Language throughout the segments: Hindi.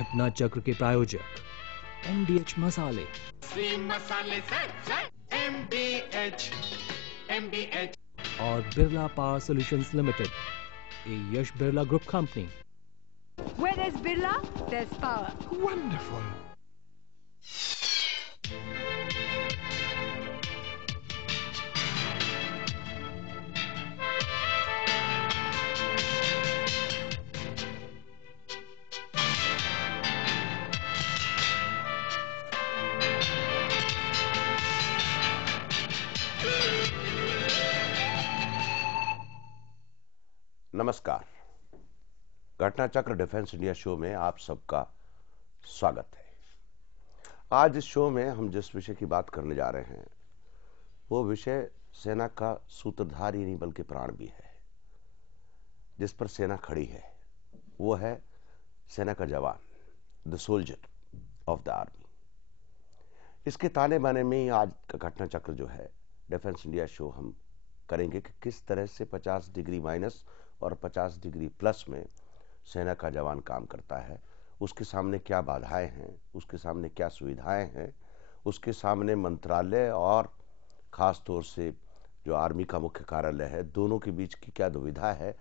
घटना चक्र के प्रायोजक MDH मसाले, मसाले से MDH और Birla power solutions limited, a Yash Birla group company. Where there's Birla, there's power. Wonderful. नमस्कार। घटना चक्र डिफेंस इंडिया शो में आप सबका स्वागत है। आज इस शो में हम जिस विषय की बात करने जा रहे हैं वो विषय सेना का सूत्रधार ही नहीं बल्कि प्राण भी है, जिस पर सेना खड़ी है। वो है सेना का जवान, the soldier of the army. इसके ताने बाने में ही आज का घटना चक्र जो है डिफेंस इंडिया शो हम करेंगे कि किस तरह से 50 डिग्री माइनस और 50 डिग्री प्लस में सेना का जवान काम करता है। उसके सामने क्या बाधाएं हैं, उसके सामने क्या सुविधाएं हैं, उसके सामने मंत्रालय और ख़ास तौर से जो आर्मी का मुख्य कार्यालय है, दोनों के बीच की क्या दुविधा है,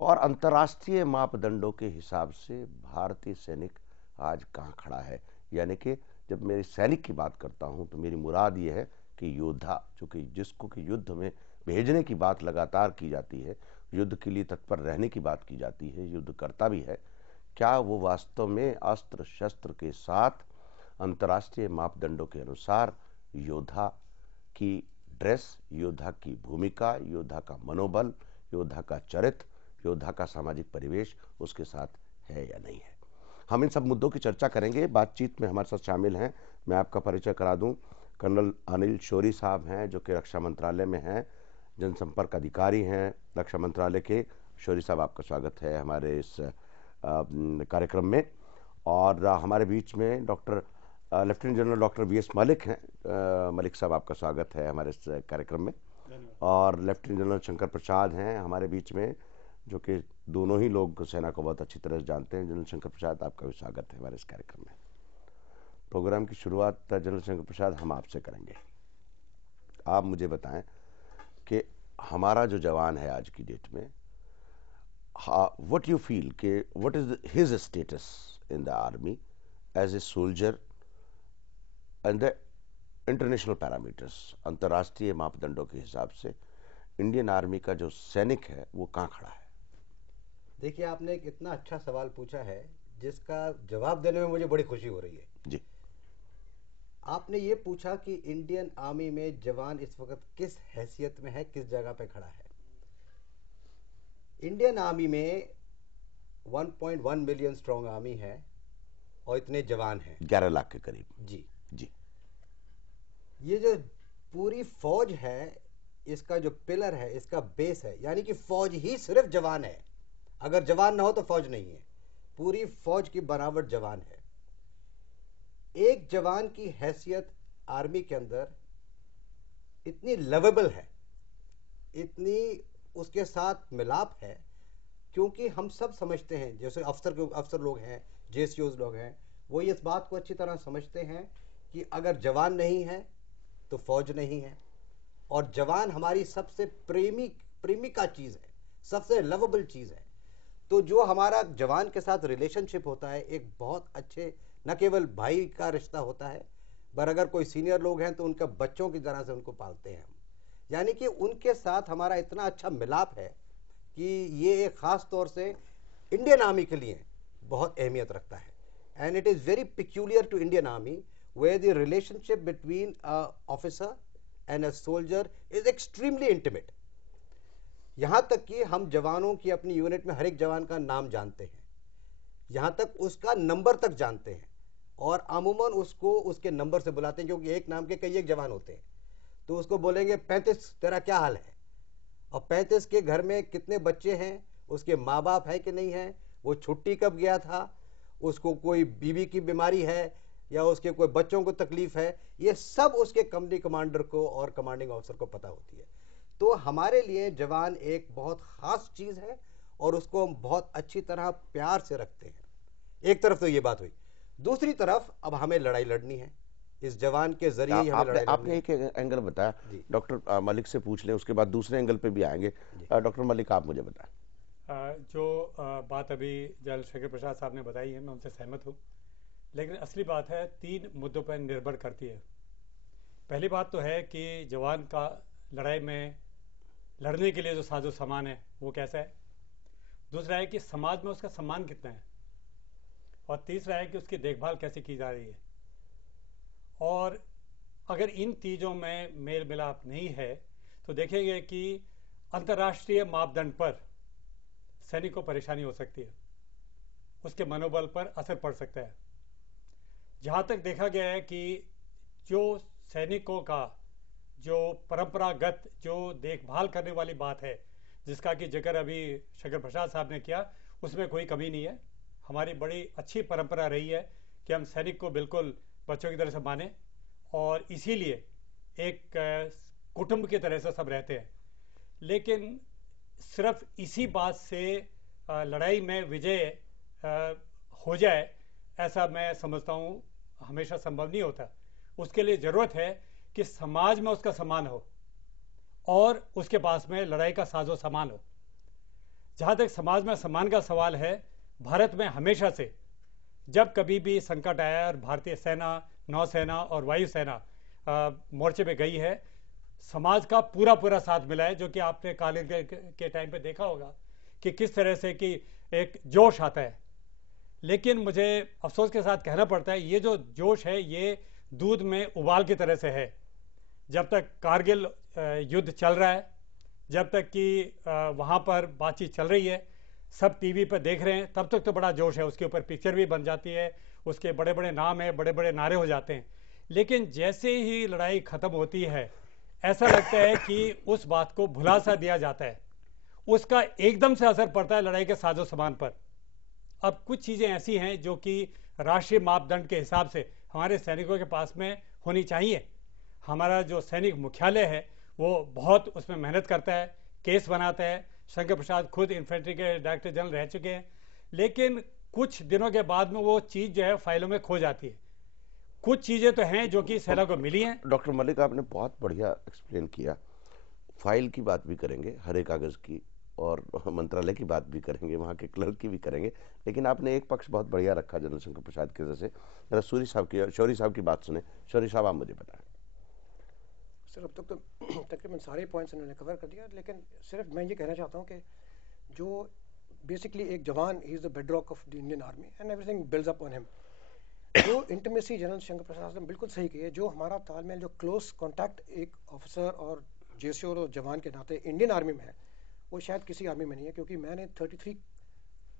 और अंतर्राष्ट्रीय मापदंडों के हिसाब से भारतीय सैनिक आज कहाँ खड़ा है। यानी कि जब मेरे सैनिक की बात करता हूँ तो मेरी मुराद ये है कि योद्धा, जो कि जिसको कि युद्ध में भेजने की बात लगातार की जाती है, युद्ध के लिए तत्पर रहने की बात की जाती है, युद्ध करता भी है, क्या वो वास्तव में अस्त्र शस्त्र के साथ अंतर्राष्ट्रीय मापदंडों के अनुसार योद्धा की ड्रेस, योद्धा की भूमिका, योद्धा का मनोबल, योद्धा का चरित्र, योद्धा का सामाजिक परिवेश उसके साथ है या नहीं है। हम इन सब मुद्दों की चर्चा करेंगे। बातचीत में हमारे साथ शामिल हैं, मैं आपका परिचय करा दूं, कर्नल अनिल शौरी साहब हैं जो कि रक्षा मंत्रालय में हैं, जनसंपर्क अधिकारी हैं रक्षा मंत्रालय के। शौरी साहब, आपका स्वागत है हमारे इस कार्यक्रम में। और हमारे बीच में lieutenant general doctor VS Malik हैं। मलिक साहब, आपका स्वागत है हमारे इस कार्यक्रम में। और लेफ्टिनेंट जनरल शंकर प्रसाद हैं हमारे बीच में, जो कि दोनों ही लोग सेना को बहुत अच्छी तरह से जानते हैं। जनरल शंकर प्रसाद, आपका भी स्वागत है हमारे इस कार्यक्रम में। प्रोग्राम की शुरुआत जनरल शंकर प्रसाद हम आपसे करेंगे। आप मुझे बताएं कि हमारा जो जवान है आज की डेट में, व्हाट यू फील कि what is his status in the army as a soldier and the international parameters, अंतर्राष्ट्रीय मापदंडों के हिसाब से इंडियन आर्मी का जो सैनिक है वो कहाँ खड़ा है? देखिए, आपने एक इतना अच्छा सवाल पूछा है जिसका जवाब देने में मुझे बड़ी खुशी हो रही है जी। आपने ये पूछा कि इंडियन आर्मी में जवान इस वक्त किस हैसियत में है, किस जगह पे खड़ा है। इंडियन आर्मी में 1.1 मिलियन स्ट्रॉन्ग आर्मी है और इतने जवान हैं 11 लाख के करीब। जी जी। ये जो पूरी फौज है, इसका जो पिलर है, इसका बेस है, यानी कि फौज ही सिर्फ जवान है। अगर जवान ना हो तो फौज नहीं है। पूरी फौज की बनावट जवान है। एक जवान की हैसियत आर्मी के अंदर इतनी लवेबल है, इतनी उसके साथ मिलाप है, क्योंकि हम सब समझते हैं, जैसे अफसर लोग हैं, JCOs लोग हैं, वो इस बात को अच्छी तरह समझते हैं कि अगर जवान नहीं है तो फौज नहीं है। और जवान हमारी सबसे प्रेमिका चीज है, सबसे लवेबल चीज है। तो जो हमारा जवान के साथ रिलेशनशिप होता है, एक बहुत अच्छे, न केवल भाई का रिश्ता होता है, पर अगर कोई सीनियर लोग हैं तो उनके बच्चों की तरह से उनको पालते हैं हम। यानी कि उनके साथ हमारा इतना अच्छा मिलाप है कि ये एक खास तौर से इंडियन आर्मी के लिए बहुत अहमियत रखता है। And it is very peculiar to Indian army where the relationship between a officer and a soldier is extremely intimate. यहाँ तक कि हम जवानों की अपनी यूनिट में हर एक जवान का नाम जानते हैं, यहाँ तक उसका नंबर तक जानते हैं, और अमूमन उसको उसके नंबर से बुलाते हैं, क्योंकि एक नाम के कई एक जवान होते हैं। तो उसको बोलेंगे 35, तेरा क्या हाल है, और 35 के घर में कितने बच्चे हैं, उसके माँ बाप है कि नहीं है, वो छुट्टी कब गया था, उसको कोई बीवी की बीमारी है या उसके कोई बच्चों को तकलीफ है, ये सब उसके कंपनी कमांडर को और कमांडिंग ऑफिसर को पता होती है। तो हमारे लिए जवान एक बहुत खास चीज है और उसको हम बहुत अच्छी तरह प्यार से रखते हैं। एक तरफ तो ये बात हुई। दूसरी तरफ अब हमें लड़ाई लड़नी है, इस जवान के जरिए ही हमें आपने लड़ाई लड़नी आपने है। एक एंगल बताया, जी। डॉक्टर मलिक से पूछ लें, उसके बाद दूसरे एंगल पे भी आएंगे। डॉक्टर मलिक, आप मुझे बताएं। जो बात अभी जनरल शंकर प्रसाद साहब ने बताई है, मैं उनसे सहमत हूँ, लेकिन असली बात है 3 मुद्दों पर निर्भर करती है। पहली बात तो है कि जवान का लड़ाई में लड़ने के लिए जो साजो सामान है वो कैसा है, दूसरा है कि समाज में उसका सम्मान कितना है, और तीसरा है कि उसकी देखभाल कैसे की जा रही है। और अगर इन चीज़ों में मेल मिलाप नहीं है तो देखेंगे कि अंतर्राष्ट्रीय मापदंड पर सैनिक को परेशानी हो सकती है, उसके मनोबल पर असर पड़ सकता है। जहाँ तक देखा गया है कि जो सैनिकों का जो परंपरागत जो देखभाल करने वाली बात है, जिसका कि जिक्र अभी शंकर प्रसाद साहब ने किया, उसमें कोई कमी नहीं है। हमारी बड़ी अच्छी परंपरा रही है कि हम सैनिक को बिल्कुल बच्चों की तरह से माने, और इसीलिए एक कुटुंब की तरह से सब रहते हैं। लेकिन सिर्फ इसी बात से लड़ाई में विजय हो जाए, ऐसा मैं समझता हूँ हमेशा संभव नहीं होता। उसके लिए ज़रूरत है कि समाज में उसका सम्मान हो और उसके पास में लड़ाई का साजो सामान हो। जहाँ तक समाज में सम्मान का सवाल है, भारत में हमेशा से जब कभी भी संकट आया और भारतीय सेना, नौसेना और वायुसेना मोर्चे पे गई है, समाज का पूरा पूरा साथ मिला है, जो कि आपने कालीन के टाइम पे देखा होगा कि किस तरह से कि एक जोश आता है। लेकिन मुझे अफसोस के साथ कहना पड़ता है, ये जो जोश है ये दूध में उबाल की तरह से है। जब तक कारगिल युद्ध चल रहा है, जब तक कि वहाँ पर बातचीत चल रही है, सब टीवी पर देख रहे हैं, तब तक तो बड़ा जोश है, उसके ऊपर पिक्चर भी बन जाती है, उसके बड़े बड़े नाम है, बड़े बड़े नारे हो जाते हैं। लेकिन जैसे ही लड़ाई ख़त्म होती है, ऐसा लगता है कि उस बात को भुला सा दिया जाता है, उसका एकदम से असर पड़ता है लड़ाई के साजो सामान पर। अब कुछ चीज़ें ऐसी हैं जो कि राष्ट्रीय मापदंड के हिसाब से हमारे सैनिकों के पास में होनी चाहिए। हमारा जो सैनिक मुख्यालय है वो बहुत उसमें मेहनत करता है, केस बनाता है। शंकर प्रसाद खुद इन्फेंट्री के डायरेक्टर जनरल रह चुके हैं, लेकिन कुछ दिनों के बाद में वो चीज़ जो है फाइलों में खो जाती है। कुछ चीज़ें तो हैं जो कि सेना को मिली हैं। डॉक्टर मलिक, आपने बहुत बढ़िया एक्सप्लेन किया। फाइल की बात भी करेंगे, हरे कागज़ की, और मंत्रालय की बात भी करेंगे, वहाँ के क्लर्क की भी करेंगे, लेकिन आपने एक पक्ष बहुत बढ़िया रखा जनरल शंकर प्रसाद की वजह से। जरा शौरी साहब की बात सुने। शौरी साहब, आप मुझे बताएं। सर, अब तक तो तकरीबन सारे पॉइंट्स उन्होंने कवर कर दिया, लेकिन सिर्फ मैं ये कहना चाहता हूँ कि जो बेसिकली एक जवान, he is the bedrock of the Indian army and everything builds up on him. जो इंटीमेसी जनरल शंकर प्रसाद ने बिल्कुल सही की है, जो हमारा तालमेल, जो क्लोज कॉन्टैक्ट एक ऑफिसर और जेसीओ और जवान के नाते इंडियन आर्मी में है, वो शायद किसी आर्मी में नहीं है। क्योंकि मैंने 33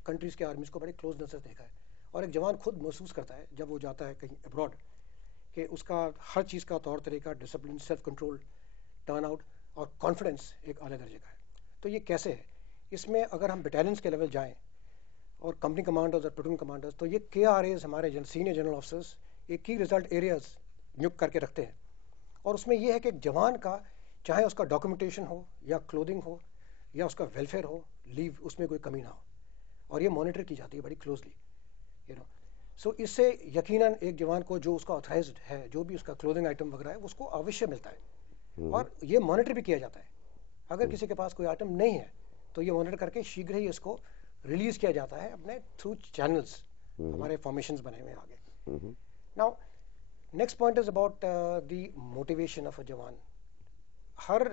कंट्रीज़ के आर्मीज़ को बड़े क्लोज नज़र देखा है, और एक जवान खुद महसूस करता है जब वो जाता है कहीं अब्रॉड कि उसका हर चीज़ का तौर तरीका, discipline, self control, turn out और कॉन्फिडेंस एक आला दर्जे का है। तो ये कैसे है, इसमें अगर हम बटालियंस के लेवल जाएँ और कंपनी कमांडर्स और प्लटून कमांडर्स, तो ये KRAs हमारे सीनियर जनरल ऑफिसर्स एक की रिजल्ट एरियाज नियुक्त करके रखते हैं। और उसमें यह है कि एक जवान का, चाहे उसका डॉक्यूमेंटेशन हो या क्लोथिंग हो या उसका वेलफेयर हो, लीव, उसमें कोई कमी ना हो, और ये मॉनिटर की जाती है बड़ी क्लोजली, यू नो। सो इससे यकीनन एक जवान को जो उसका ऑथराइज्ड है, जो भी उसका क्लोथिंग आइटम वगैरह है, उसको अवश्य मिलता है, और ये मॉनिटर भी किया जाता है। अगर किसी के पास कोई आइटम नहीं है तो ये मॉनिटर करके शीघ्र ही इसको रिलीज किया जाता है अपने थ्रू चैनल्स, हमारे फॉर्मेशंस बने हुए आगे। Now next point is about the motivation of a जवान। हर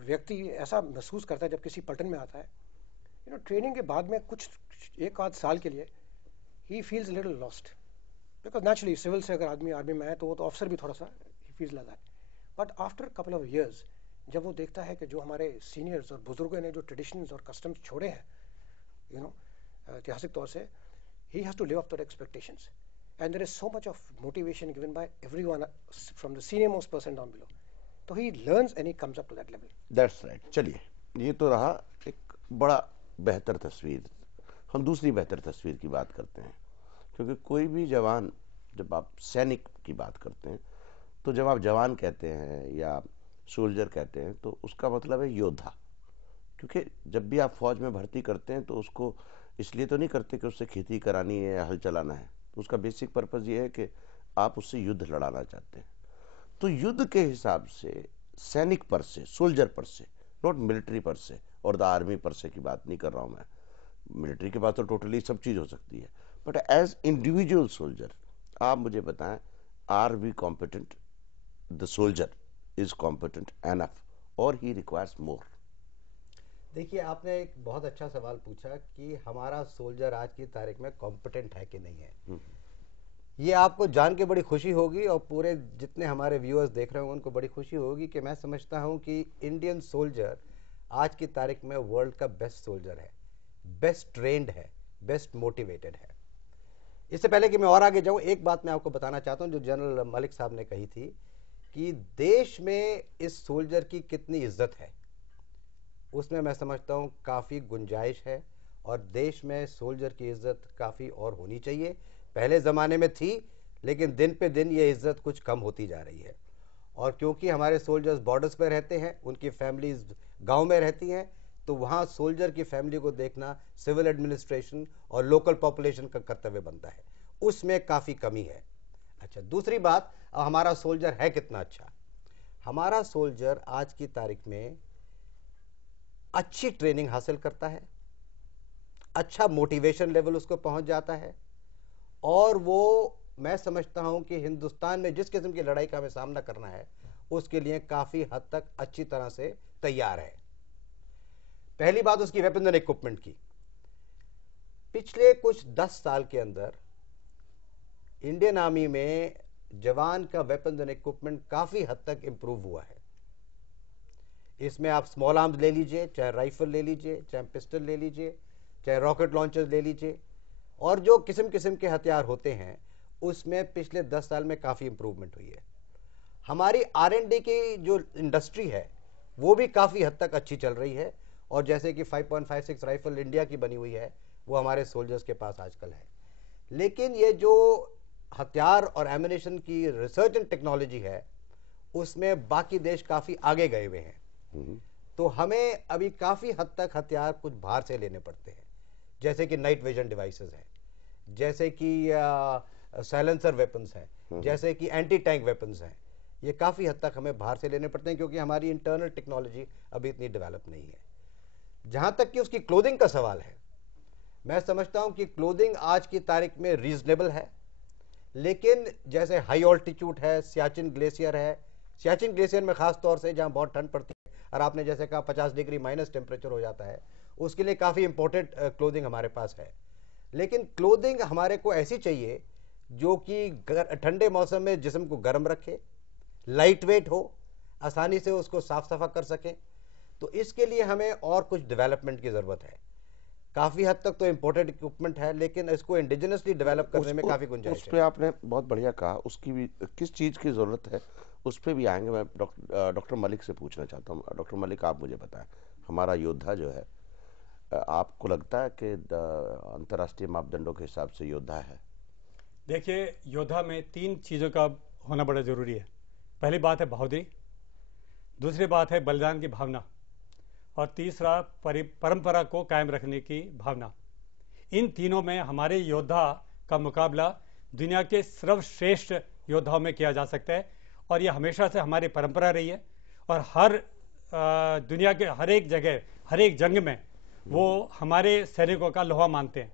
व्यक्ति ऐसा महसूस करता है जब किसी पलटन में आता है, यू नो, ट्रेनिंग के बाद में कुछ एक आध साल के लिए ही feels little lost, because naturally civil से अगर आदमी आर्मी में है तो वो तो ऑफिसर भी थोड़ा सा he feels like that. But after couple of years, जब वो देखता है कि जो हमारे सीनियर्स और बुजुर्गों ने जो ट्रेडिशंस और कस्टम्स छोड़े हैं, यू नो, ऐतिहासिक तौर से, he has to live up to the expectations, and there is so much of motivation given by everyone from the senior most person down below, so he learns and he comes up to that level. That's right. चलिए, ये तो रहा एक बड़ा बेहतर तस्वीर। हम दूसरी बेहतर तस्वीर की बात करते हैं, क्योंकि कोई भी जवान, जब आप सैनिक की बात करते हैं, तो जब आप जवान कहते हैं या सोल्जर कहते हैं तो उसका मतलब है योद्धा। क्योंकि जब भी आप फौज में भर्ती करते हैं तो उसको इसलिए तो नहीं करते कि उससे खेती करानी है या हल चलाना है, उसका बेसिक पर्पज ये है कि आप उससे युद्ध लड़ाना चाहते हैं। तो युद्ध के हिसाब से सैनिक पर से, सोल्जर पर से, नॉट मिलिट्री पर से और द आर्मी पर से की बात नहीं कर रहा हूं मैं। मिलिट्री के बाद तो टोटली सब चीज हो सकती है, बट एज इंडिविजुअल सोल्जर आप मुझे बताएं, are we competent? The soldier is competent enough और ही रिक्वायर्स मोर? देखिए, आपने एक बहुत अच्छा सवाल पूछा कि हमारा सोल्जर आज की तारीख में कॉम्पिटेंट है कि नहीं है। ये आपको जान के बड़ी खुशी होगी और पूरे जितने हमारे व्यूअर्स देख रहे होंगे उनको बड़ी खुशी होगी कि मैं समझता हूं कि इंडियन सोल्जर आज की तारीख में वर्ल्ड का बेस्ट सोल्जर है, बेस्ट ट्रेंड है, बेस्ट मोटिवेटेड है। इससे पहले कि मैं और आगे जाऊं, एक बात मैं आपको बताना चाहता हूं जो जनरल मलिक साहब ने कही थी कि देश में इस सोल्जर की कितनी इज्जत है, उसमें मैं समझता हूं काफ़ी गुंजाइश है और देश में सोल्जर की इज्जत काफ़ी और होनी चाहिए। पहले ज़माने में थी, लेकिन दिन पे दिन ये इज्जत कुछ कम होती जा रही है। और क्योंकि हमारे सोल्जर्स बॉर्डर्स पर रहते हैं, उनकी फैमिलीज गांव में रहती हैं, तो वहाँ सोल्जर की फैमिली को देखना सिविल एडमिनिस्ट्रेशन और लोकल पॉपुलेशन का कर्तव्य बनता है, उसमें काफ़ी कमी है। अच्छा, दूसरी बात, हमारा सोल्जर है कितना अच्छा? हमारा सोल्जर आज की तारीख में अच्छी ट्रेनिंग हासिल करता है, अच्छा मोटिवेशन लेवल उसको पहुंच जाता है और वो, मैं समझता हूं कि हिंदुस्तान में जिस किस्म की लड़ाई का हमें सामना करना है उसके लिए काफ़ी हद तक अच्छी तरह से तैयार है। पहली बात उसकी वेपन एंड इक्विपमेंट की। पिछले कुछ 10 साल के अंदर इंडियन आर्मी में जवान का वेपन एंड इक्विपमेंट काफ़ी हद तक इंप्रूव हुआ है। इसमें आप स्मॉल आर्म्स ले लीजिए, चाहे राइफल ले लीजिए, चाहे पिस्टल ले लीजिए, चाहे रॉकेट लॉन्चर्स ले लीजिए, और जो किस्म किस्म के हथियार होते हैं उसमें पिछले 10 साल में काफ़ी इंप्रूवमेंट हुई है। हमारी R&D की जो इंडस्ट्री है वो भी काफ़ी हद तक अच्छी चल रही है, और जैसे कि 5.56 राइफल इंडिया की बनी हुई है वो हमारे सोल्जर्स के पास आजकल है। लेकिन ये जो हथियार और एमिनेशन की रिसर्च एंड टेक्नोलॉजी है उसमें बाकी देश काफ़ी आगे गए हुए हैं। तो हमें अभी काफ़ी हद तक हथियार कुछ बाहर से लेने पड़ते हैं, जैसे कि नाइट विजन डिवाइसेस हैं, जैसे कि साइलेंसर वेपन्स हैं, जैसे कि एंटी टैंक वेपन्स हैं। ये काफ़ी हद तक हमें बाहर से लेने पड़ते हैं क्योंकि हमारी इंटरनल टेक्नोलॉजी अभी इतनी डेवलप नहीं है। जहाँ तक कि उसकी क्लोथिंग का सवाल है, मैं समझता हूँ कि क्लोथिंग आज की तारीख में रीजनेबल है, लेकिन जैसे हाई ऑल्टीट्यूड है, सियाचिन ग्लेशियर है, सियाचिन ग्लेशियर में ख़ास तौर से जहाँ बहुत ठंड पड़ती है और आपने जैसे कहा 50 डिग्री माइनस टेम्परेचर हो जाता है, उसके लिए काफ़ी इंपॉर्टेंट क्लोथिंग हमारे पास है। लेकिन क्लोथिंग हमारे को ऐसी चाहिए जो कि ठंडे मौसम में जिस्म को गर्म रखे, लाइट वेट हो, आसानी से उसको साफ सफा कर सके। तो इसके लिए हमें और कुछ डेवलपमेंट की ज़रूरत है। काफ़ी हद तक तो इम्पोर्टेड इक्विपमेंट है, लेकिन इसको इंडिजिनसली डेवलप करने में काफ़ी गुंजाइश है। उस पर आपने बहुत बढ़िया कहा, उसकी भी किस चीज़ की ज़रूरत है उस पर भी आएंगे। मैं डॉक्टर मलिक से पूछना चाहता हूँ। डॉक्टर मलिक, आप मुझे बताएं, हमारा योद्धा जो है, आपको लगता है कि अंतर्राष्ट्रीय मापदंडों के हिसाब से योद्धा है? देखिए, योद्धा में 3 चीज़ों का होना बड़ा ज़रूरी है। पहली बात है बहादुरी, दूसरी बात है बलिदान की भावना, और तीसरा परंपरा को कायम रखने की भावना। इन तीनों में हमारे योद्धा का मुकाबला दुनिया के सर्वश्रेष्ठ योद्धाओं में किया जा सकता है, और यह हमेशा से हमारी परंपरा रही है। और हर दुनिया के हर एक जगह, हर एक जंग में वो हमारे सैनिकों का लोहा मानते हैं।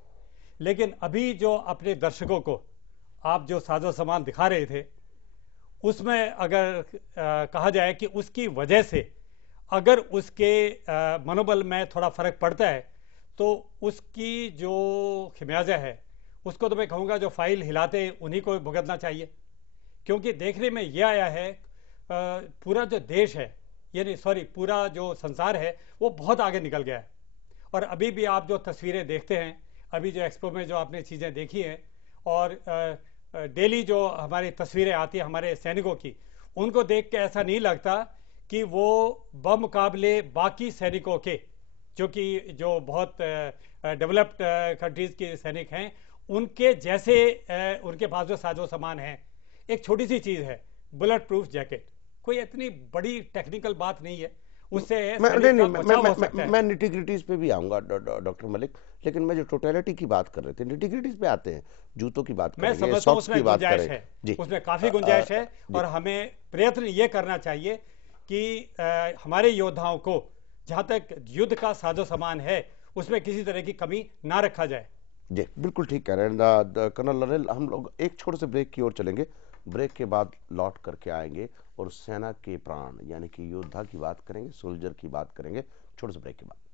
लेकिन अभी जो अपने दर्शकों को आप जो साजो सामान दिखा रहे थे, उसमें अगर कहा जाए कि उसकी वजह से अगर उसके मनोबल में थोड़ा फर्क पड़ता है, तो उसकी जो खमियाजा है उसको तो मैं कहूँगा जो फाइल हिलाते उन्हीं को भुगतना चाहिए। क्योंकि देखने में यह आया है पूरा जो देश है, यानी सॉरी पूरा जो संसार है, वो बहुत आगे निकल गया है। और अभी भी आप जो तस्वीरें देखते हैं, अभी जो एक्सपो में जो आपने चीज़ें देखी हैं, और डेली जो हमारी तस्वीरें आती हैं हमारे सैनिकों की, उनको देख के ऐसा नहीं लगता कि वो बमुकाबले बाकी सैनिकों के, जो बहुत डेवलप्ड कंट्रीज़ के सैनिक हैं, उनके जैसे उनके पास जो साजो सामान है। एक छोटी सी चीज़ है, बुलेट प्रूफ जैकेट, कोई इतनी बड़ी टेक्निकल बात नहीं है, उससे मैं सैनिक नहीं का नहीं बचाव हो सकता है। मैं निटिग्रिटीज पे भी आऊंगा डॉक्टर मलिक, लेकिन मैं जो टोटलिटी की बात कर रहे थे, निटिग्रिटीज पे आते हैं, जूतों की बात मैं करेंगे, समझता हूँ सॉक्स उसमें की बात गुंजाइश करें। है, जी उसमें काफी गुंजाइश है, जी और हमें प्रयत्न ये करना चाहिए कि हमारे योद्धाओं को जहां तक युद्ध का साजो सामान है उसमें किसी तरह की कमी ना रखा जाए। जी बिल्कुल ठीक कह रहे हैं कर्नल लरेल। हम लोग एक छोटे से ब्रेक की ओर चलेंगे, ब्रेक के बाद लौट करके आएंगे और सेना के प्राण यानी कि योद्धा की बात करेंगे, सोल्जर की बात करेंगे, छोटे से ब्रेक के बाद।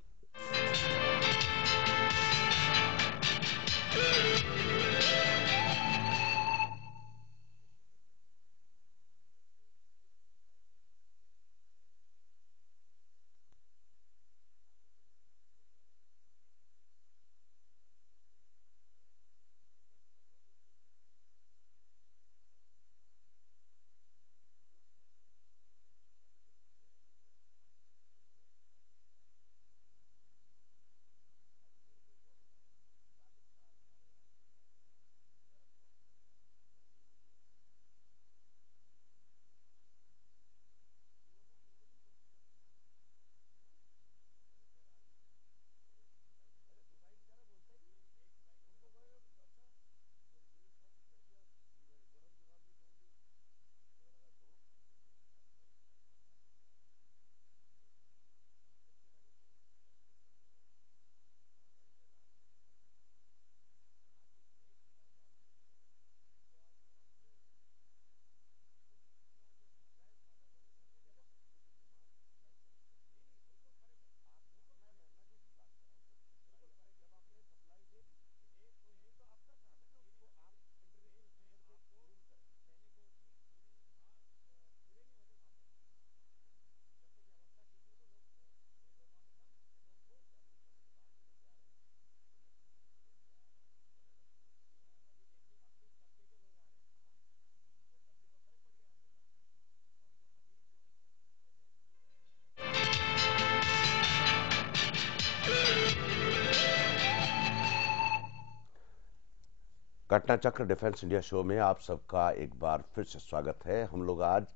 घटना चक्र डिफेंस इंडिया शो में आप सबका एक बार फिर से स्वागत है। हम लोग आज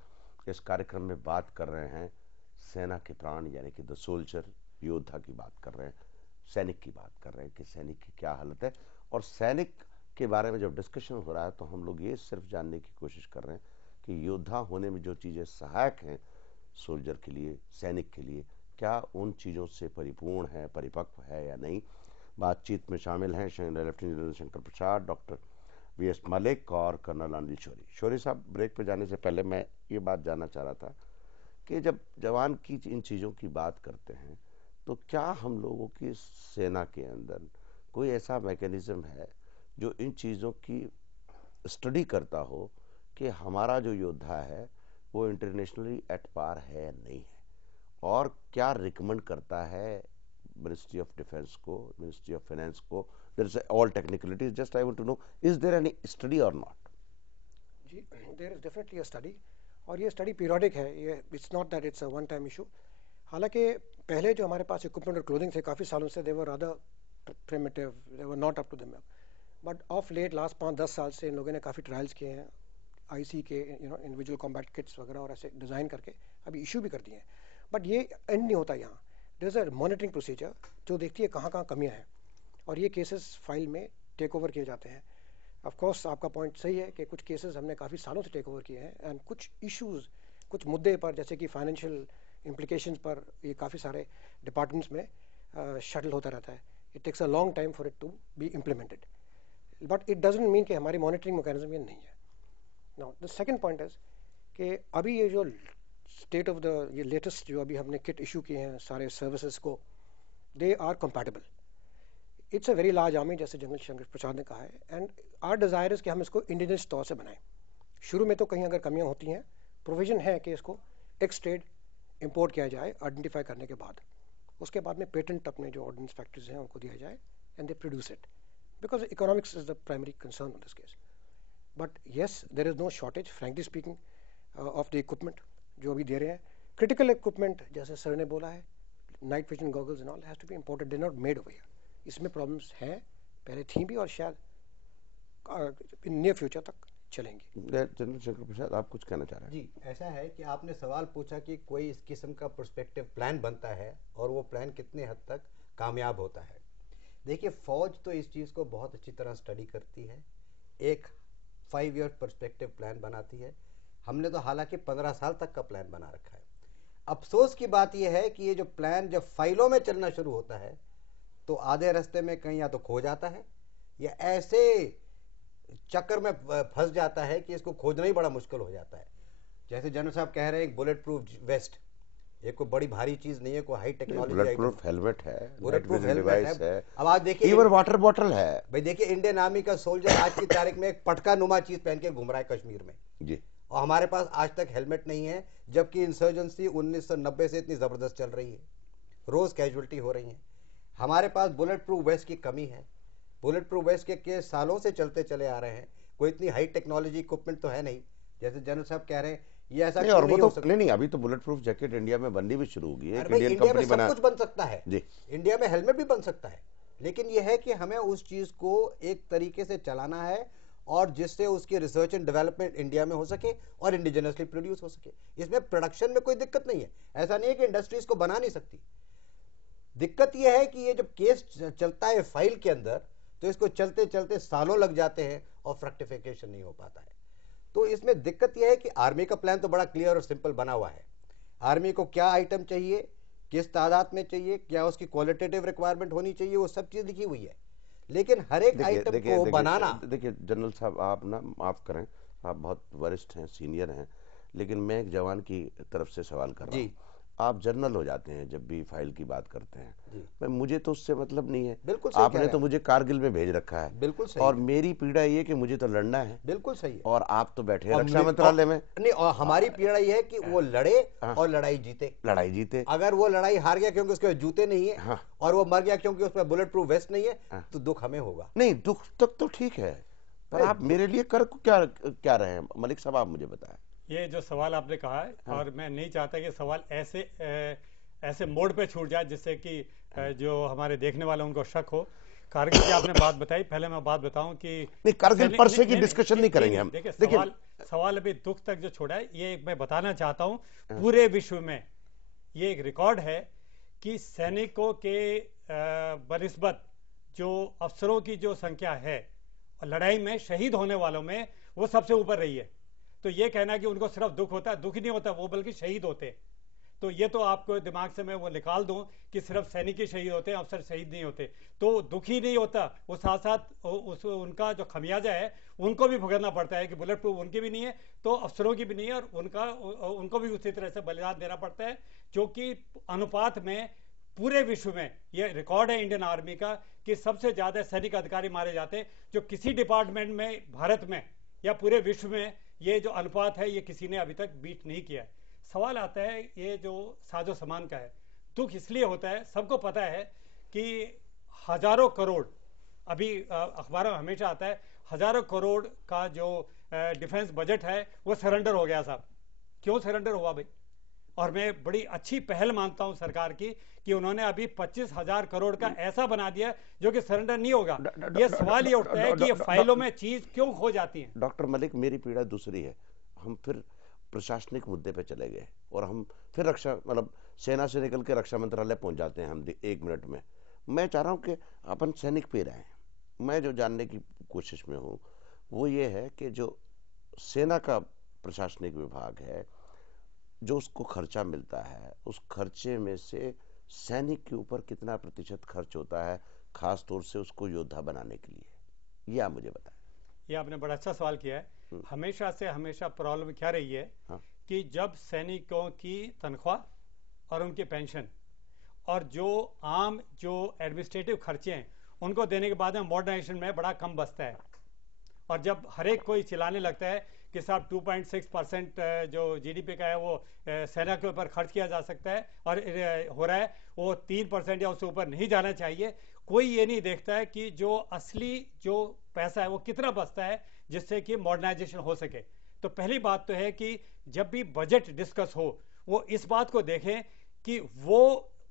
इस कार्यक्रम में बात कर रहे हैं सेना के प्राण यानी कि द सोल्जर, योद्धा की बात कर रहे हैं, सैनिक की बात कर रहे हैं कि सैनिक की क्या हालत है। और सैनिक के बारे में जब डिस्कशन हो रहा है तो हम लोग ये सिर्फ जानने की कोशिश कर रहे हैं कि योद्धा होने में जो चीज़ें सहायक हैं सोल्जर के लिए, सैनिक के लिए, क्या उन चीज़ों से परिपूर्ण है, परिपक्व है या नहीं। बातचीत में शामिल हैं लेफ्टिनेंट जनरल शंकर प्रसाद, डॉक्टर वीएस मलिक और कर्नल अनिल शौरी। शौरी साहब, ब्रेक पे जाने से पहले मैं ये बात जानना चाह रहा था कि जब जवान की इन चीज़ों की बात करते हैं तो क्या हम लोगों की सेना के अंदर कोई ऐसा मैकेनिज्म है जो इन चीज़ों की स्टडी करता हो कि हमारा जो योद्धा है वो इंटरनेशनली एट पार है या नहीं है, और क्या रिकमेंड करता है मिनिस्ट्री ऑफ डिफेंस को, मिनिस्ट्री ऑफ फाइनेंस को। there is all technicalities, just I want to know, is there any study or not? जी, there is definitely a study, और ये स्टडी पीरियोडिक है, ये it's not that it's a one time issue. हालांकि पहले जो हमारे पास इक्विपमेंट और क्लोथिंग थे काफ़ी सालों से, they were rather primitive, they were not up to the mark. But of late last 5-10 साल से इन लोगों ने काफ़ी ट्रायल्स किए हैं आईसी के, इंडिविजुअल कॉम्बैट किट्स वगैरह, और ऐसे डिज़ाइन करके अभी इशू भी कर दिए हैं। बट ये एंड नहीं होता यहाँ, there is a monitoring procedure जो देखती है कहाँ कहाँ कमियाँ हैं, और ये केसेस फाइल में टेक ओवर किए जाते हैं। ऑफ कोर्स आपका पॉइंट सही है कि कुछ केसेस हमने काफ़ी सालों से टेक ओवर किए हैं, एंड कुछ इश्यूज, कुछ मुद्दे पर जैसे कि फाइनेंशियल इम्प्लीकेशंस पर ये काफ़ी सारे डिपार्टमेंट्स में शटल होता रहता है। It takes a long time for it to be implemented, but it doesn't mean कि हमारी मॉनिटरिंग मैकेनिज्म ये नहीं है। Now the second point is कि अभी ये जो स्टेट ऑफ द, ये लेटेस्ट जो अभी हमने किट इशू किए हैं सारे सर्विसेज को, they are compatible. It's a very large army, जैसे जनरल शंकर प्रसाद ने कहा है, एंड आर डिज़ायर इज़ कि हम इसको इंडिजिनस तौर से बनाएं। शुरू में तो कहीं अगर कमियां होती हैं, प्रोविजन है कि इसको एक्स ट्रेड इंपोर्ट किया जाए आइडेंटिफाई करने के बाद, उसके बाद में पेटेंट अपने जो ऑर्डिनेंस फैक्ट्रीज हैं उनको दिया जाए, and they produce it, because economics is the primary concern in this case. But yes, there is no shortage frankly speaking of the equipment जो अभी दे रहे हैं। क्रिटिकल इक्विपमेंट जैसे सर ने बोला है, night vision goggles and all has to be imported, they not made over here. इसमें प्रॉब्लम्स हैं, पहले थी भी और शायद इन नियर फ्यूचर तक चलेंगी। जनरल शंकर प्रसाद, आप कुछ कहना चाह रहे हैं? जी, ऐसा है कि आपने सवाल पूछा कि कोई इस किस्म का पर्सपेक्टिव प्लान बनता है और वो प्लान कितने हद तक कामयाब होता है। देखिए, फौज तो इस चीज़ को बहुत अच्छी तरह स्टडी करती है, एक 5 ईयर पर्सपेक्टिव प्लान बनाती है। हमने तो हालांकि 15 साल तक का प्लान बना रखा है। अफसोस की बात यह है कि ये जो प्लान जब फाइलों में चलना शुरू होता है तो आधे रास्ते में कहीं या तो खो जाता है या ऐसे चक्कर में फंस जाता है कि इसको खोजना ही बड़ा मुश्किल हो जाता है। जैसे जनरल साहब कह रहे हैं, बुलेट प्रूफ वेस्ट, ये कोई बड़ी भारी चीज नहीं है, कोई high technology, bullet proof helmet है, बुलेट प्रूफ हेलमेट है। अब आप देखिए, इवन वाटर बॉटल है भाई। देखिए, इंडियन आर्मी का सोल्जर आज की तारीख में एक पटका नुमा चीज पहन के घूम रहा है कश्मीर में जी, और हमारे पास आज तक हेलमेट नहीं है, जबकि इंसर्जेंसी 1990 से इतनी जबरदस्त चल रही है, रोज कैजुअलिटी हो रही है। हमारे पास बुलेट प्रूफ वेस्ट की कमी है। बुलेट प्रूफ वेस्ट के केस सालों से चलते चले आ रहे हैं, कोई इतनी हाई टेक्नोलॉजी इक्विपमेंट तो है नहीं। जैसे जनरल साहब कह रहे हैं, ये ऐसा नहीं, और वो नहीं तो हो सकता। नहीं, अभी तो बुलेट प्रूफ जैकेट इंडिया में बननी भी शुरू हो गई है। अरे भाई, इंडियन इंडिया में कंपनी बना सब कुछ बन सकता है जी, इंडिया में हेलमेट भी बन सकता है, लेकिन यह है कि हमें उस चीज को एक तरीके से चलाना है और जिससे उसकी रिसर्च एंड डेवलपमेंट इंडिया में हो सके और इंडिजिनसली प्रोड्यूस हो सके। इसमें प्रोडक्शन में कोई दिक्कत नहीं है, ऐसा नहीं है कि इंडस्ट्री इसको बना नहीं सकती। दिक्कत यह है कि ये जब केस चलता है फाइल के अंदर तो इसको चलते चलते सालों लग जाते हैं और फ्रक्टिफिकेशन नहीं हो पाता है। तो इसमें दिक्कत यह है कि आर्मी का प्लान तो बड़ा क्लियर और सिंपल बना हुआ है। आर्मी को क्या आइटम चाहिए, किस तादाद में चाहिए, क्या उसकी क्वालिटेटिव रिक्वायरमेंट होनी चाहिए, वो सब चीज लिखी हुई है। लेकिन हर एक आइटम को बनाना, देखिए जनरल साहब, आप ना माफ करें, आप बहुत वरिष्ठ हैं, सीनियर हैं, लेकिन मैं एक जवान की तरफ से सवाल कर रहा हूँ। आप जनरल हो जाते हैं जब भी फाइल की बात करते हैं, मैं मुझे तो उससे मतलब नहीं है। बिल्कुल सही, आपने तो मुझे कारगिल में भेज रखा है, बिल्कुल सही, और मेरी पीड़ा ये कि मुझे तो लड़ना है, बिल्कुल सही है। और आप तो बैठे हैं रक्षा मंत्रालय में। नहीं, और हमारी पीड़ा ये है कि वो लड़े और लड़ाई जीते। लड़ाई जीते, अगर वो लड़ाई हार गया क्योंकि उसके जूते नहीं है, हाँ, और वो मर गया क्योंकि उसमें बुलेट प्रूफ वेस्ट नहीं है, तो दुख हमें होगा। नहीं, दुख तक तो ठीक है, पर आप मेरे लिए कर क्या रहे हैं? मलिक साहब, आप मुझे बताएं। ये जो सवाल आपने कहा है, और मैं नहीं चाहता कि सवाल ऐसे मोड़ पे छूट जाए जिससे कि जो हमारे देखने वाले उनको शक हो। कारगिल की आपने बात बताई, पहले मैं बात बताऊं कि नहीं, कारगिल पर से की डिस्कशन नहीं करेंगे हम। देखिए, सवाल अभी दुख तक जो छोड़ा है, ये मैं बताना चाहता हूं, पूरे विश्व में ये एक रिकॉर्ड है कि सैनिकों के बनिस्बत जो अफसरों की जो संख्या है और लड़ाई में शहीद होने वालों में, वो सबसे ऊपर रही है। तो ये कहना कि उनको सिर्फ दुख होता है, दुख ही नहीं होता, वो बल्कि शहीद होते हैं। तो ये तो आपको दिमाग से मैं वो निकाल दूं कि सिर्फ सैनिक ही शहीद होते हैं, अफसर शहीद नहीं होते। तो दुख ही नहीं होता, वो साथ साथ उनका जो खमियाजा है उनको भी भुगतना पड़ता है कि बुलेट प्रूफ उनकी भी नहीं है तो अफसरों की भी नहीं है, और उनको भी उसी तरह से बलिदान देना पड़ता है, जो कि अनुपात में पूरे विश्व में ये रिकॉर्ड है इंडियन आर्मी का कि सबसे ज्यादा सैनिक अधिकारी मारे जाते हैं, जो किसी डिपार्टमेंट में भारत में या पूरे विश्व में ये जो अनुपात है ये किसी ने अभी तक बीट नहीं किया है। सवाल आता है ये जो साजो सामान का है, दुख इसलिए होता है, सबको पता है कि हजारों करोड़, अभी अखबारों में हमेशा आता है, हजारों करोड़ का जो डिफेंस बजट है वो सरेंडर हो गया साहब। क्यों सरेंडर हुआ भाई? और मैं बड़ी अच्छी पहल मानता हूं सरकार की कि उन्होंने अभी 25,000 करोड़ का ऐसा बना दिया जो कि सरेंडर नहीं होगा। ये सवाल ये उठता है कि ये फाइलों में चीज क्यों खो जाती है। डॉक्टर मलिक, मेरी पीड़ा दूसरी है। हम फिर प्रशासनिक मुद्दे पे चले गए और हम फिर सेना से निकल के रक्षा मंत्रालय पहुंच जाते हैं हम 1 मिनट में। मैं चाह रहा हूं कि अपन सैनिक पे रहें। मैं जो जानने की कोशिश में हूं वो ये है कि जो सेना का प्रशासनिक विभाग है, जो उसको खर्चा मिलता है, उस खर्चे में से सैनिक के ऊपर कितना प्रतिशत खर्च होता है, खास तौर से उसको योद्धा बनाने के लिए, ये आप मुझे बताएं। ये आपने बड़ा अच्छा सवाल किया है। हमेशा प्रॉब्लम क्या रही है कि जब सैनिकों की तनख्वाह और उनकी पेंशन और जो आम जो एडमिनिस्ट्रेटिव खर्चे हैं उनको देने के बाद में मॉडर्नाइजेशन में बड़ा कम बचता है, और जब हर एक कोई चिल्लाने लगता है कि साहब 2.6% जो जीडीपी का है वो सेना के ऊपर खर्च किया जा सकता है और हो रहा है, वो 3% या उससे ऊपर नहीं जाना चाहिए, कोई ये नहीं देखता है कि जो असली जो पैसा है वो कितना बचता है जिससे कि मॉडर्नाइजेशन हो सके। तो पहली बात तो है कि जब भी बजट डिस्कस हो वो इस बात को देखें कि वो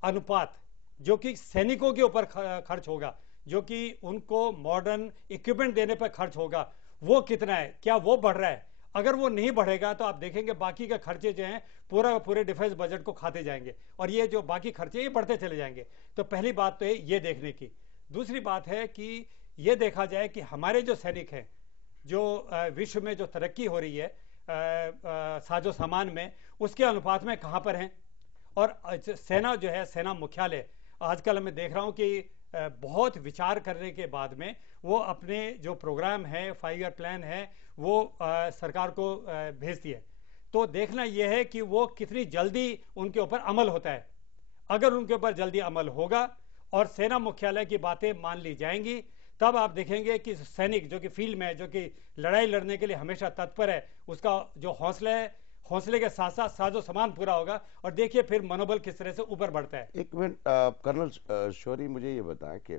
अनुपात जो कि सैनिकों के ऊपर खर्च होगा, जो कि उनको मॉडर्न इक्विपमेंट देने पर खर्च होगा वो कितना है, क्या वो बढ़ रहा है? अगर वो नहीं बढ़ेगा तो आप देखेंगे बाकी के खर्चे जो हैं पूरे डिफेंस बजट को खाते जाएंगे और ये जो बाकी खर्चे ये बढ़ते चले जाएंगे। तो पहली बात तो है ये देखने की। दूसरी बात है कि ये देखा जाए कि हमारे जो सैनिक हैं, जो विश्व में जो तरक्की हो रही है साजो सामान में, उसके अनुपात में कहाँ पर हैं। और सेना जो है, सेना मुख्यालय, आजकल मैं देख रहा हूँ कि बहुत विचार करने के बाद में वो अपने जो प्रोग्राम है, 5 ईयर प्लान है, वो सरकार को भेजती है। तो देखना यह है कि वो कितनी जल्दी उनके ऊपर अमल होता है। अगर उनके ऊपर जल्दी अमल होगा और सेना मुख्यालय की बातें मान ली जाएंगी, तब आप देखेंगे कि सैनिक जो कि फील्ड में है, जो कि लड़ाई लड़ने के लिए हमेशा तत्पर है, उसका जो हौसला है, हौसले के साथ साथ साजो सामान पूरा होगा और देखिए फिर मनोबल किस तरह से ऊपर बढ़ता है। एक मिनट कर्नल शौरी, मुझे ये बताएं कि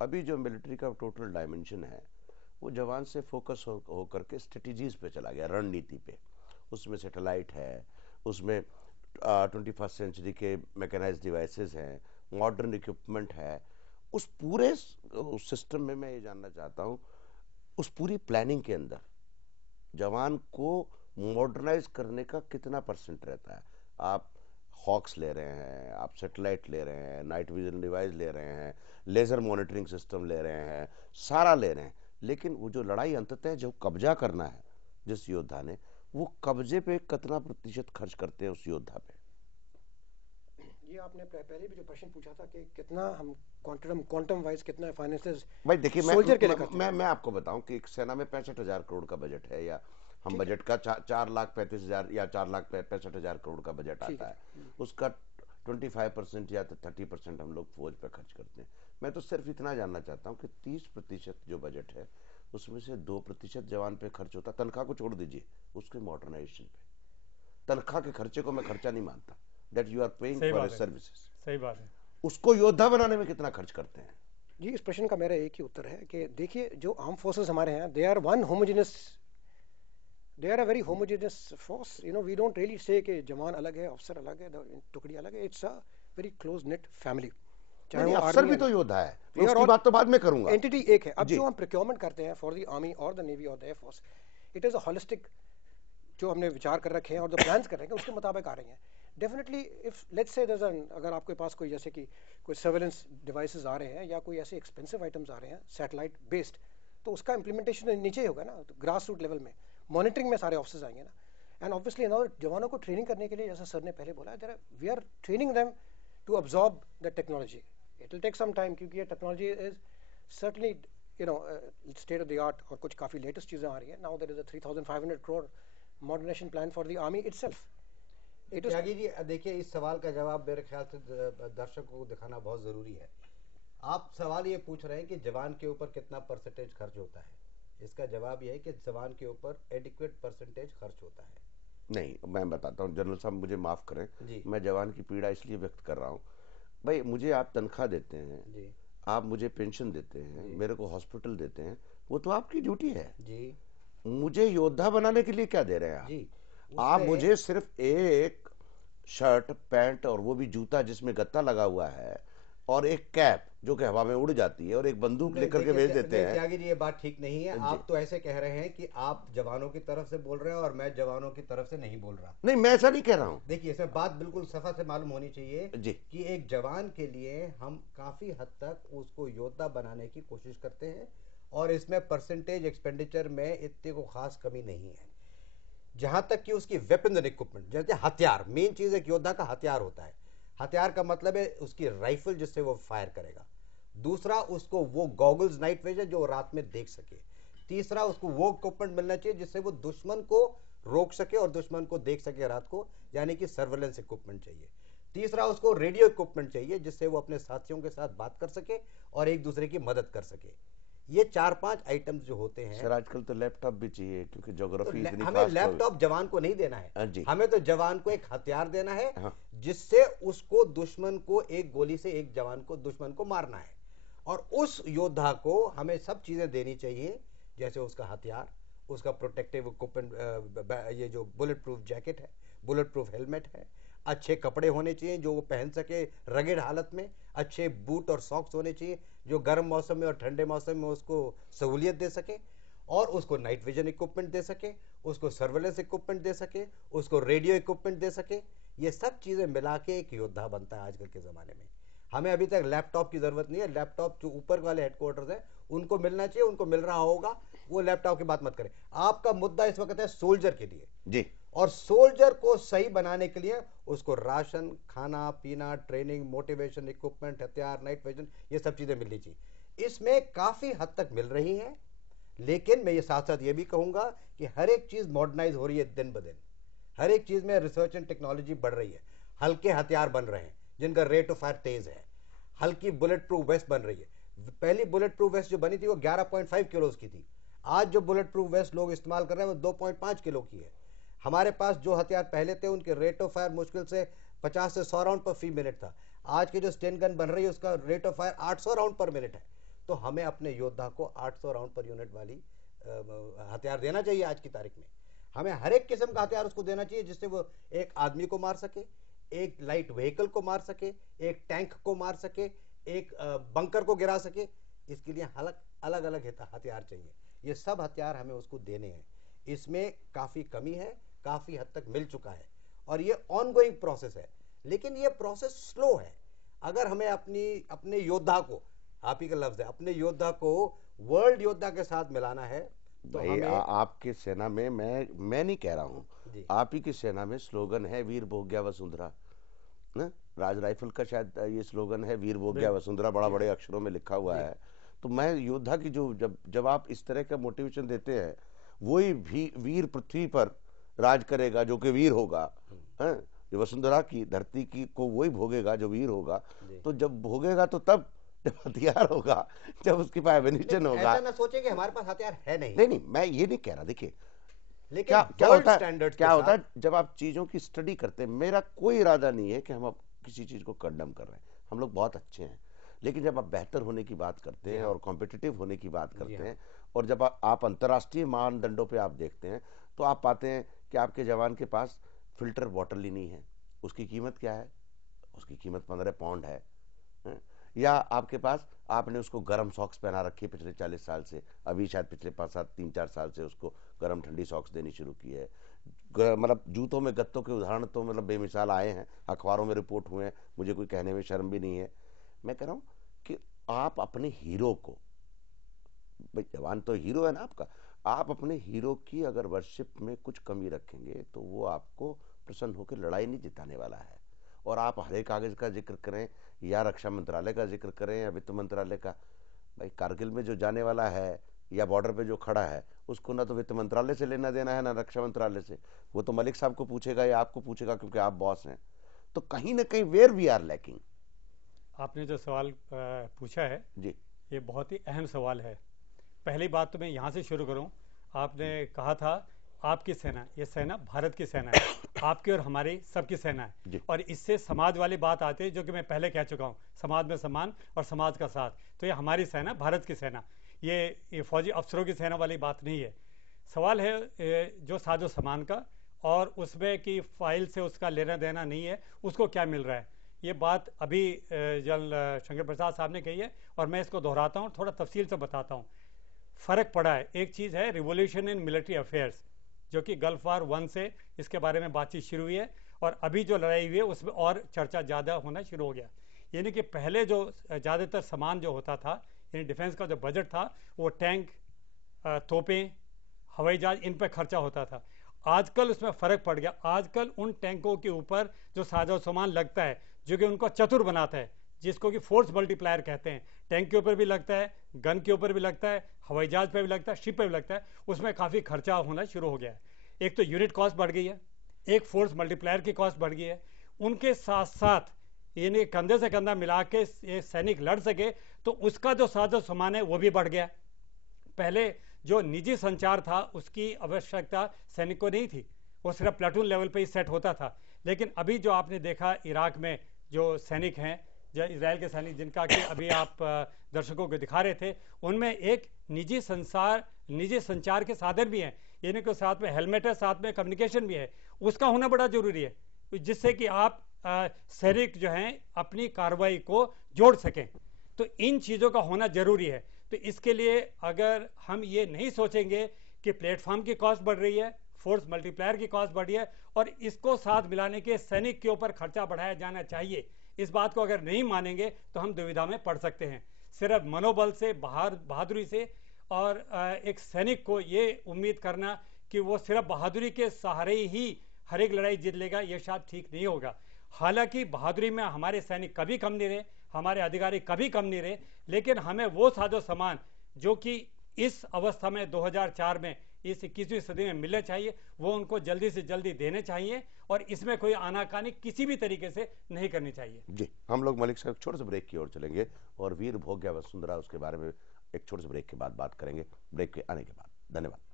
अभी जो मिलिट्री का टोटल डायमेंशन है वो जवान से फोकस हो करके स्ट्रेटजीज पे चला गया, रणनीति पे। उसमें सैटेलाइट है, उसमें 21st सेंचुरी के मैकेनाइज्ड डिवाइसेस हैं, मॉडर्न इक्विपमेंट है। उस पूरे सिस्टम में मैं ये जानना चाहता हूँ, उस पूरी प्लानिंग के अंदर जवान को मॉडर्नाइज करने का कितना परसेंट रहता है? आप हॉक्स ले रहे हैं, आप सैटेलाइट ले रहे हैं, नाइट विजन डिवाइस ले रहे हैं, लेजर मॉनिटरिंग सिस्टम ले रहे हैं, सारा ले रहे हैं, लेकिन वो जो लड़ाई अंततः जो कब्जा करना है जिस योद्धा ने, वो कब्जे पे कितना प्रतिशत खर्च करते हैं उस योद्धा पे? ये आपने पहले भी जो प्रश्न पूछा था कि कितना हम क्वांटम वाइज कितना फाइनेंसेस भाई देखिए, मैं आपको बताऊं कि एक सेना में 65,000 करोड़ का बजट है, या हम बजट का 4,35,000 या 4,65,000 करोड़ का बजट आता है, उसका 25% या 30% हम लोग फौज पर खर्च करते हैं। मैं तो सिर्फ इतना जानना चाहता हूं कि 30% जो बजट है उसमें से 2% जवान पे खर्च होता। तनख्वाह को छोड़ दीजिए, उसके मॉडर्नाइजेशन पे। तनख्वाह के खर्चे को मैं खर्चा नहीं मानता, that you are paying for services. सही बात है। उसको योद्धा बनाने में कितना खर्च करते हैं? जी, इस प्रश्न का मेरा एक ही उत्तर है कि देखिए, जो आर्म फोर्सेस हमारे हैं, they are one homogenous, they are a very homogenous force. You know, we don't really say कि जवान अलग है, अफसर अलग है, टुकड़ी अलग है। It's a very close net family. चाहे अफसर भी तो योद्धा है, उसकी बात तो बाद में करूंगा। एंटिटी एक है। अब जो हम प्रोक्योरमेंट करते हैं फॉर द आर्मी और द नेवी और the air force, it is a holistic, जो हमने विचार कर रखे हैं और जो प्लान्स कर रहे हैं उसके मुताबिक आ रही हैं। डेफिनेटली इफ लेट्स से अगर आपके पास कोई जैसे कि कोई सर्वेलेंस डिवाइसेस आ रहे हैं या कोई ऐसे एक्सपेंसिव आइटम्स आ रहे हैं सैटेलाइट बेस्ड, तो उसका इंप्लीमेंटेशन नीचे ही होगा ना, तो ग्रास रूट लेवल में मॉनिटरिंग में सारे ऑफिसर्स आएंगे ना। एंड ऑब्वियसली जवानों को ट्रेनिंग करने के लिए, जैसा सर ने पहले बोला, we are training them to absorb the technology. It will take some time, क्योंकि ये technology is certainly state of the art और कुछ काफ़ी लेटेस्ट चीज़ें आ रही हैं। Now there is a 3,500 crore modernisation plan for the army itself. Tyagi ji, देखिए, इस सवाल का जवाब मेरे ख्याल से दर्शकों को दिखाना बहुत ज़रूरी है। आप सवाल ये पूछ रहे हैं कि जवान के ऊपर कितना परसेंटेज खर्च होता है। इसका जवाब ये है कि जवान के ऊपर एडिक्वेट परसेंटेज खर्च होता है। नहीं, मैं बताता हूँ जनरल साहब, मुझे माफ़ करें, मैं जवान की पीड़ा इसलिए व्यक्त कर रहा हूँ। भाई, मुझे आप तनख्वाह देते हैं जी, आप मुझे पेंशन देते हैं, मेरे को हॉस्पिटल देते हैं, वो तो आपकी ड्यूटी है जी। मुझे योद्धा बनाने के लिए क्या दे रहे हैं आप जी? आप मुझे सिर्फ एक शर्ट पैंट और वो भी जूता जिसमें गत्ता लगा हुआ है और एक कैप जो कि हवा में उड़ जाती है और एक बंदूक लेकर के भेज देते हैं। त्यागी जी, ये बात ठीक नहीं है। आप तो ऐसे कह रहे हैं कि आप जवानों की तरफ से बोल रहे हैं और मैं जवानों की तरफ से नहीं बोल रहा। नहीं, मैं ऐसा नहीं कह रहा हूँ। देखिए, इसमें बात बिल्कुल सफा से मालूम होनी चाहिए जी कि एक जवान के लिए हम काफी हद तक उसको योद्धा बनाने की कोशिश करते हैं और इसमें परसेंटेज एक्सपेंडिचर में इतने को खास कमी नहीं है। जहां तक कि उसकी वेपन एंड इक्विपमेंट, जैसे हथियार, मेन चीज एक योद्धा का हथियार होता है। हथियार का मतलब है उसकी राइफल जिससे वो फायर करेगा। दूसरा, उसको वो गॉगल्स नाइट विजन जो रात में देख सके। तीसरा, उसको वो इक्विपमेंट मिलना चाहिए जिससे वो दुश्मन को रोक सके और दुश्मन को देख सके रात को, यानी कि सर्वेलेंस इक्विपमेंट चाहिए। तीसरा, उसको रेडियो इक्विपमेंट चाहिए जिससे वो अपने साथियों के साथ बात कर सके और एक दूसरे की मदद कर सके। ये 4-5 आइटम्स जो होते हैं। सर, आजकल तो लैपटॉप भी चाहिए क्योंकि ज्योग्राफी इतनी हमें लैपटॉप जवान को नहीं देना है, हमें तो जवान को एक हथियार देना है जिससे उसको दुश्मन को एक गोली से एक जवान को दुश्मन को मारना है। और उस योद्धा को हमें सब चीजें देनी चाहिए, जैसे उसका हथियार, उसका प्रोटेक्टिव इक्विपमेंट, ये जो बुलेट प्रूफ जैकेट है, बुलेट प्रूफ हेलमेट है, अच्छे कपड़े होने चाहिए जो वो पहन सके रगेड हालत में, अच्छे बूट और सॉक्स होने चाहिए जो गर्म मौसम में और ठंडे मौसम में उसको सहूलियत दे सके, और उसको नाइट विजन इक्विपमेंट दे सके, उसको सर्वेलेंस इक्विपमेंट दे सके, उसको रेडियो इक्विपमेंट दे सके। ये सब चीज़ें मिला के एक योद्धा बनता है आजकल के ज़माने में। हमें अभी तक लैपटॉप की ज़रूरत नहीं है। लैपटॉप जो ऊपर वाले हेडक्वार्टर्स हैं उनको मिलना चाहिए, उनको मिल रहा होगा, वो लैपटॉप की बात मत करें। आपका मुद्दा इस वक्त है सोल्जर के लिए जी, और सोल्जर को सही बनाने के लिए उसको राशन, खाना पीना, ट्रेनिंग, मोटिवेशन, इक्विपमेंट, हथियार, नाइट विजन, ये सब चीज़ें मिलनी चाहिए। इसमें काफ़ी हद तक मिल रही हैं, लेकिन मैं ये साथ साथ ये भी कहूँगा कि हर एक चीज़ मॉडर्नाइज हो रही है दिन ब दिन। हर एक चीज़ में रिसर्च एंड टेक्नोलॉजी बढ़ रही है। हल्के हथियार बन रहे हैं जिनका रेट ऑफ फायर तेज़ है। हल्की बुलेट प्रूफ वेस्ट बन रही है। पहली बुलेट प्रूफ वेस्ट जो बनी थी वो 11.5 किलो की थी। आज जो बुलेट प्रूफ वेस्ट लोग इस्तेमाल कर रहे हैं वो 2.5 किलो की है। हमारे पास जो हथियार पहले थे उनके रेट ऑफ फायर मुश्किल से 50 से 100 राउंड पर फी मिनट था। आज की जो स्टेन गन बन रही है उसका रेट ऑफ फायर 800 राउंड पर मिनट है। तो हमें अपने योद्धा को 800 राउंड पर यूनिट वाली हथियार देना चाहिए। आज की तारीख में हमें हर एक किस्म का हथियार उसको देना चाहिए जिससे वो एक आदमी को मार सके, एक लाइट व्हीकल को मार सके, एक टैंक को मार सके, एक बंकर को गिरा सके। इसके लिए अलग अलग हथियार चाहिए। ये सब हथियार हमें उसको देने हैं। इसमें काफ़ी कमी है, काफ़ी हद तक मिल चुका है और ये ऑनगोइंग प्रोसेस है, लेकिन ये प्रोसेस स्लो है। अगर हमें अपने योद्धा को, आप ही का लफ्ज़ है, अपने योद्धा को वर्ल्ड योद्धा के साथ मिलाना है तो हमें आपके सेना में मैं नहीं कह रहा हूँ, आप ही की सेना में स्लोगन है वीर भोग्या वसुंधरा ना, राज राइफल का शायद ये स्लोगन है वीर भोग्या वसुंधरा, बड़ा बड़े अक्षरों में लिखा हुआ है। तो मैं योद्धा की जो जब आप इस तरह का मोटिवेशन देते हैं, वही वीर पृथ्वी पर राज करेगा जो कि वीर होगा, जो वसुंधरा की धरती की को वही भोगेगा जो वीर होगा। तो जब भोगेगा तो तब जब हथियार होगा, जब उसके पास एमिनिशन होगा। ऐसा ना सोचे कि हमारे पास हथियार है नहीं। नहीं, मैं ये नहीं कह रहा। देखिए लेकिन क्या होता है जब आप चीजों की स्टडी करते हैं। मेरा कोई इरादा नहीं है कि हम अब किसी चीज को कंडम कर रहे हैं, हम लोग बहुत अच्छे हैं, लेकिन जब आप बेहतर होने की बात करते हैं और कॉम्पिटिटिव होने की बात करते हैं और जब आप अंतर्राष्ट्रीय मानदंडों पे आप देखते हैं तो आप पाते हैं कि आपके जवान के पास फिल्टर बॉटल ही नहीं है। उसकी कीमत क्या है? उसकी कीमत 15 पाउंड है। या आपके पास आपने उसको गर्म सॉक्स पहना रखी है पिछले 40 साल से, अभी शायद पिछले 3-4 साल से उसको गर्म ठंडी सॉक्स देनी शुरू की है। मतलब जूतों में गत्तों के उदाहरण तो मतलब बेमिसाल आए हैं, अखबारों में रिपोर्ट हुए हैं, मुझे कोई कहने में शर्म भी नहीं है। मैं कह रहा हूँ कि आप अपने हीरो को, भाई जवान तो हीरो है ना आपका, आप अपने हीरो की अगर वर्शिप में कुछ कमी रखेंगे तो वो आपको प्रसन्न होकर लड़ाई नहीं जिताने वाला है। और आप हरे कागज का जिक्र करें या रक्षा मंत्रालय का जिक्र करें या वित्त मंत्रालय का, भाई कारगिल में जो जाने वाला है या बॉर्डर पे जो खड़ा है उसको ना तो वित्त मंत्रालय से लेना देना है ना रक्षा मंत्रालय से, वो तो मलिक साहब को पूछेगा या आपको पूछेगा क्योंकि आप बॉस हैं। तो कहीं ना कहीं वेयर वी आर लैकिंग। आपने जो सवाल पूछा है जी, ये बहुत ही अहम सवाल है। पहली बात तो मैं यहाँ से शुरू करूँ। आपने कहा था आपकी सेना, ये सेना भारत की सेना है, आपकी और हमारी सबकी सेना है। और इससे समाज वाली बात आती है जो कि मैं पहले कह चुका हूँ, समाज में सम्मान और समाज का साथ। तो ये हमारी सेना, भारत की सेना, ये फौजी अफसरों की सेना वाली बात नहीं है। सवाल है जो साजो सामान का, और उसमें कि फाइल से उसका लेना देना नहीं है, उसको क्या मिल रहा है। ये बात अभी जनरल शंकर प्रसाद साहब ने कही है और मैं इसको दोहराता हूँ, थोड़ा तफसील से बताता हूँ। फ़र्क पड़ा है। एक चीज़ है रिवोल्यूशन इन मिलिट्री अफेयर्स, जो कि गल्फ वार 1 से इसके बारे में बातचीत शुरू हुई है और अभी जो लड़ाई हुई है उसमें और चर्चा ज़्यादा होना शुरू हो गया। यानी कि पहले जो ज़्यादातर सामान जो होता था, यानी डिफेंस का जो बजट था, वो टैंक, तोपें, हवाई जहाज, इन पर खर्चा होता था। आजकल उसमें फ़र्क पड़ गया। आजकल उन टैंकों के ऊपर जो साजो सामान लगता है जो कि उनको चतुर बनाता है, जिसको कि फोर्स मल्टीप्लायर कहते हैं, टैंक के ऊपर भी लगता है, गन के ऊपर भी लगता है, हवाई जहाज पे भी लगता है, शिप पे भी लगता है, उसमें काफ़ी खर्चा होना शुरू हो गया है। एक तो यूनिट कॉस्ट बढ़ गई है, एक फोर्स मल्टीप्लायर की कॉस्ट बढ़ गई है। उनके साथ साथ यानी कंधे से कंधा मिला के ये सैनिक लड़ सके तो उसका जो साजो सामान है वो भी बढ़ गया। पहले जो निजी संचार था उसकी आवश्यकता सैनिक को नहीं थी, वो सिर्फ प्लाटून लेवल पे ही सेट होता था। लेकिन अभी जो आपने देखा इराक में जो सैनिक हैं, जो इजराइल के सैनिक जिनका कि अभी आप दर्शकों को दिखा रहे थे, उनमें एक निजी संचार के साधन भी हैं, यानी कि साथ में हेलमेट है, साथ में कम्युनिकेशन भी है, उसका होना बड़ा जरूरी है, जिससे कि आप सैनिक जो हैं अपनी कार्रवाई को जोड़ सकें। तो इन चीज़ों का होना जरूरी है। तो इसके लिए अगर हम ये नहीं सोचेंगे कि प्लेटफॉर्म की कॉस्ट बढ़ रही है, फोर्स मल्टीप्लायर की कॉस्ट बढ़ी है और इसको साथ मिलाने के सैनिक के ऊपर खर्चा बढ़ाया जाना चाहिए, इस बात को अगर नहीं मानेंगे तो हम दुविधा में पड़ सकते हैं। सिर्फ मनोबल से, बहादुरी से और एक सैनिक को ये उम्मीद करना कि वो सिर्फ बहादुरी के सहारे ही हर एक लड़ाई जीत लेगा, ये शायद ठीक नहीं होगा। हालांकि बहादुरी में हमारे सैनिक कभी कम नहीं रहे, हमारे अधिकारी कभी कम नहीं रहे, लेकिन हमें वो साजो सामान जो कि इस अवस्था में 2004 में इस 21वीं सदी में मिलने चाहिए, वो उनको जल्दी से जल्दी देने चाहिए और इसमें कोई आनाकानी किसी भी तरीके से नहीं करनी चाहिए। जी, हम लोग मलिक साहब छोटे से ब्रेक की ओर चलेंगे और वीर भोग्य वसुंधरा उसके बारे में एक छोटे से ब्रेक के बाद बात करेंगे, ब्रेक के आने के बाद। धन्यवाद।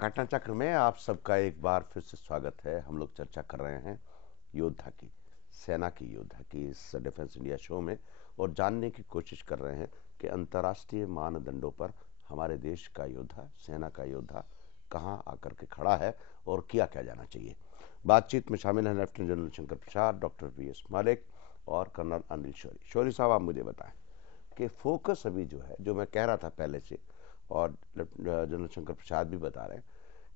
घटना चक्र में आप सबका एक बार फिर से स्वागत है। हम लोग चर्चा कर रहे हैं योद्धा की, सेना की योद्धा की इस डिफेंस इंडिया शो में और जानने की कोशिश कर रहे हैं कि अंतर्राष्ट्रीय मानदंडों पर हमारे देश का योद्धा, सेना का योद्धा कहां आकर के खड़ा है और किया क्या जाना चाहिए। बातचीत में शामिल हैं लेफ्टिनेंट जनरल शंकर प्रसाद, डॉक्टर वी.एस. मलिक और कर्नल अनिल शौरी। शौरी साहब, आप मुझे बताएं कि फोकस अभी जो है, जो मैं कह रहा था पहले से और जनरल शंकर प्रसाद भी बता रहे हैं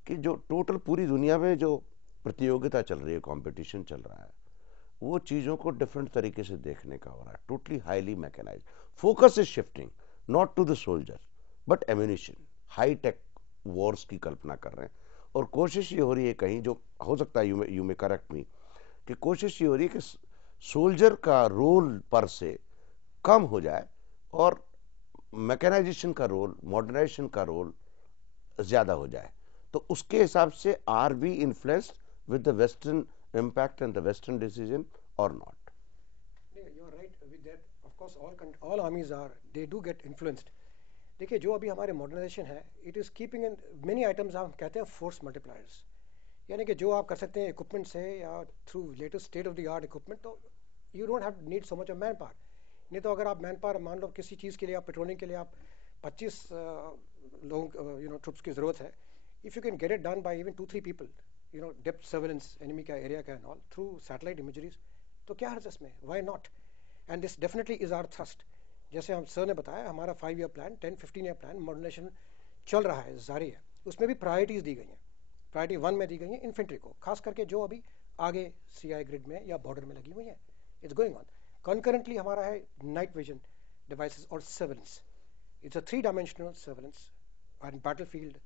कि जो टोटल पूरी दुनिया में जो प्रतियोगिता चल रही है, कंपटीशन चल रहा है, वो चीज़ों को डिफरेंट तरीके से देखने का हो रहा है। Totally highly mechanised, focus is shifting not to the soldier but ammunition, high tech wars की कल्पना कर रहे हैं और कोशिश ये हो रही है, कहीं जो हो सकता है यू मे करेक्ट मी, कि कोशिश ये हो रही है कि सोल्जर का रोल पर से कम हो जाए और मैकेनाइजेशन का रोल, मॉडर्नाइजेशन का रोल ज्यादा हो जाए। तो उसके हिसाब से are we influenced with the western impact and the western decision और not? You are right with that. Of course all armies are, they do get influenced. देखिए, जो अभी हमारे मॉडर्नाइजेशन है, it is keeping in many items, हम कहते हैं फोर्स मल्टीप्लायर्स, यानी कि जो आप कर सकते हैं इक्विपमेंट से या through latest state of the art equipment, तो you don't have need so much of manpower. नहीं तो अगर आप मैन पावर, मान लो किसी चीज़ के लिए, आप पेट्रोलिंग के लिए आप 25 लोगों ट्रुप्स की ज़रूरत है, if you can get it done by even 2-3 people, depth surveillance enemy का एरिया का and all through satellite imageries, तो क्या हर्ज इसमें? Why not? And this definitely is our thrust. जैसे हम सर ने बताया, हमारा 5 year plan, 10-15 year plan modernisation चल रहा है, जारी है। उसमें भी प्रायोरिटीज़ दी गई हैं। प्रायोरिटी 1 में दी गई है इन्फेंट्री को, खास करके जो अभी आगे CI ग्रिड में या बॉर्डर में लगी हुई है। It's going on. कंकरेंटली हमारा है नाइट विजन डिवाइसेस और surveillance. It's a 3-dimensional surveillance और battlefield,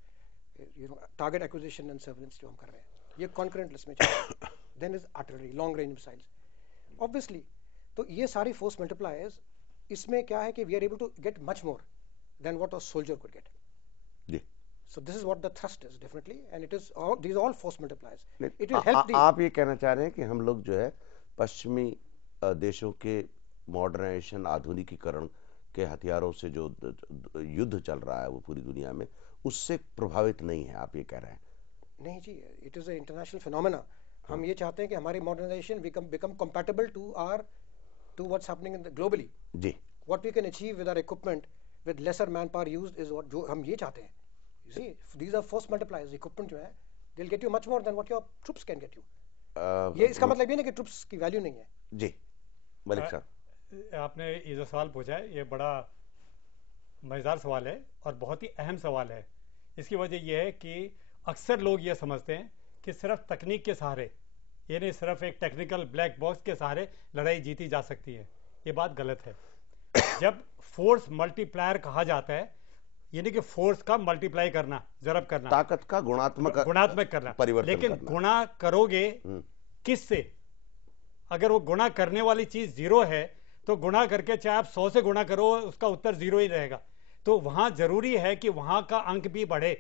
target acquisition and surveillance जो हम कर रहे हैं, ये कॉन्करेंट लिस्ट में चल रहा है। Then is artillery, long range missiles, obviously. तो ये सारी फोर्स मल्टीप्लायर्स, इसमें क्या है कि we are able to get much more than what a soldier could get. जी। So this is what the thrust is definitely, and it is all, these are all force multipliers. It will help the, आप ये कहना चाह रहे हैं कि हम लोग जो है पश्चिमी देशों के मॉडर्नाइजेशन, आधुनिकीकरण के हथियारों से जो युद्ध चल रहा है वो पूरी दुनिया में, उससे प्रभावित नहीं है, आप ये कह रहे हैं? नहीं जी, it is a international phenomena. हम ये चाहते हैं कि हमारी modernization become compatible to what's happening in the globally. Ji. What we can achieve with our equipment with lesser manpower used is what जो हम ये चाहते हैं। You see, these are force multipliers. Equipment जो है, they'll get you much more than what your troops can get you. ये इसका मतलब ये नहीं कि ट्रूप्स की वैल्यू नहीं है। जी, मलिक साहब। आपने ये जो सवाल पूछा है, ये बड़ा मज़ेदार सवाल है और बहुत ही अहम सवाल है। इसकी वजह यह है कि अक्सर लोग ये समझते हैं कि सिर्फ तकनीक के सहारे, यानी सिर्फ एक टेक्निकल ब्लैक बॉक्स के सहारे लड़ाई जीती जा सकती है। ये बात गलत है। जब फोर्स मल्टीप्लायर कहा जाता है, यानी कि फोर्स का मल्टीप्लाई करना, जरब करना, ताकत का गुणात्मक करना, परिवर्तन लेकिन करना। गुणा करोगे किससे? अगर वो गुणा करने वाली चीज 0 है तो गुणा करके चाहे आप 100 से गुणा करो, उसका उत्तर 0 ही रहेगा। तो वहां जरूरी है कि वहां का अंक भी बढ़े,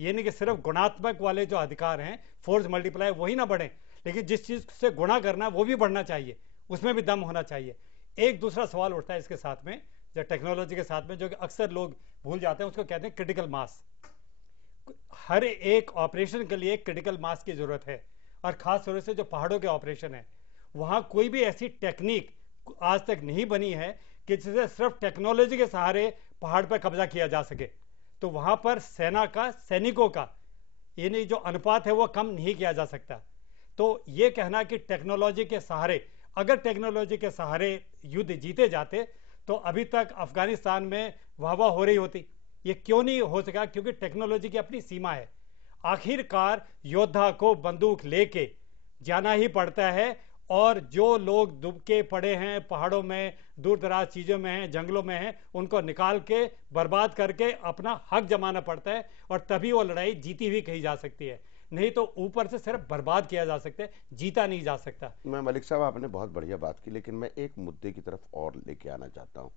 यानी कि सिर्फ गुणात्मक वाले जो अधिकार हैं फोर्स मल्टीप्लाई वही ना बढ़े, लेकिन जिस चीज से गुणा करना वो भी बढ़ना चाहिए, उसमें भी दम होना चाहिए। एक दूसरा सवाल उठता है इसके साथ में, जो टेक्नोलॉजी के साथ में, जो कि अक्सर लोग भूल जाते हैं, उसको कहते हैं क्रिटिकल मास। हर एक ऑपरेशन के लिए क्रिटिकल मास की जरूरत है, और खास तौर से जो पहाड़ों के ऑपरेशन है, वहां कोई भी ऐसी टेक्निक आज तक नहीं बनी है कि जिससे सिर्फ टेक्नोलॉजी के सहारे पहाड़ पर कब्जा किया जा सके। तो वहां पर सेना का, सैनिकों का, यानी जो अनुपात है वो कम नहीं किया जा सकता। तो ये कहना कि टेक्नोलॉजी के सहारे, अगर टेक्नोलॉजी के सहारे युद्ध जीते जाते तो अभी तक अफगानिस्तान में वाहवाह हो रही होती। ये क्यों नहीं हो सका? क्योंकि टेक्नोलॉजी की अपनी सीमा है। आखिरकार योद्धा को बंदूक लेके जाना ही पड़ता है, और जो लोग दुबके पड़े हैं पहाड़ों में, दूर दराज चीज़ों में हैं, जंगलों में हैं, उनको निकाल के बर्बाद करके अपना हक जमाना पड़ता है, और तभी वो लड़ाई जीती हुई कही जा सकती है। नहीं तो ऊपर से सिर्फ बर्बाद किया जा सकता है, जीता नहीं जा सकता। मैं मलिक साहब, आपने बहुत बढ़िया बात की, लेकिन मैं एक मुद्दे की तरफ और लेके आना चाहता हूँ।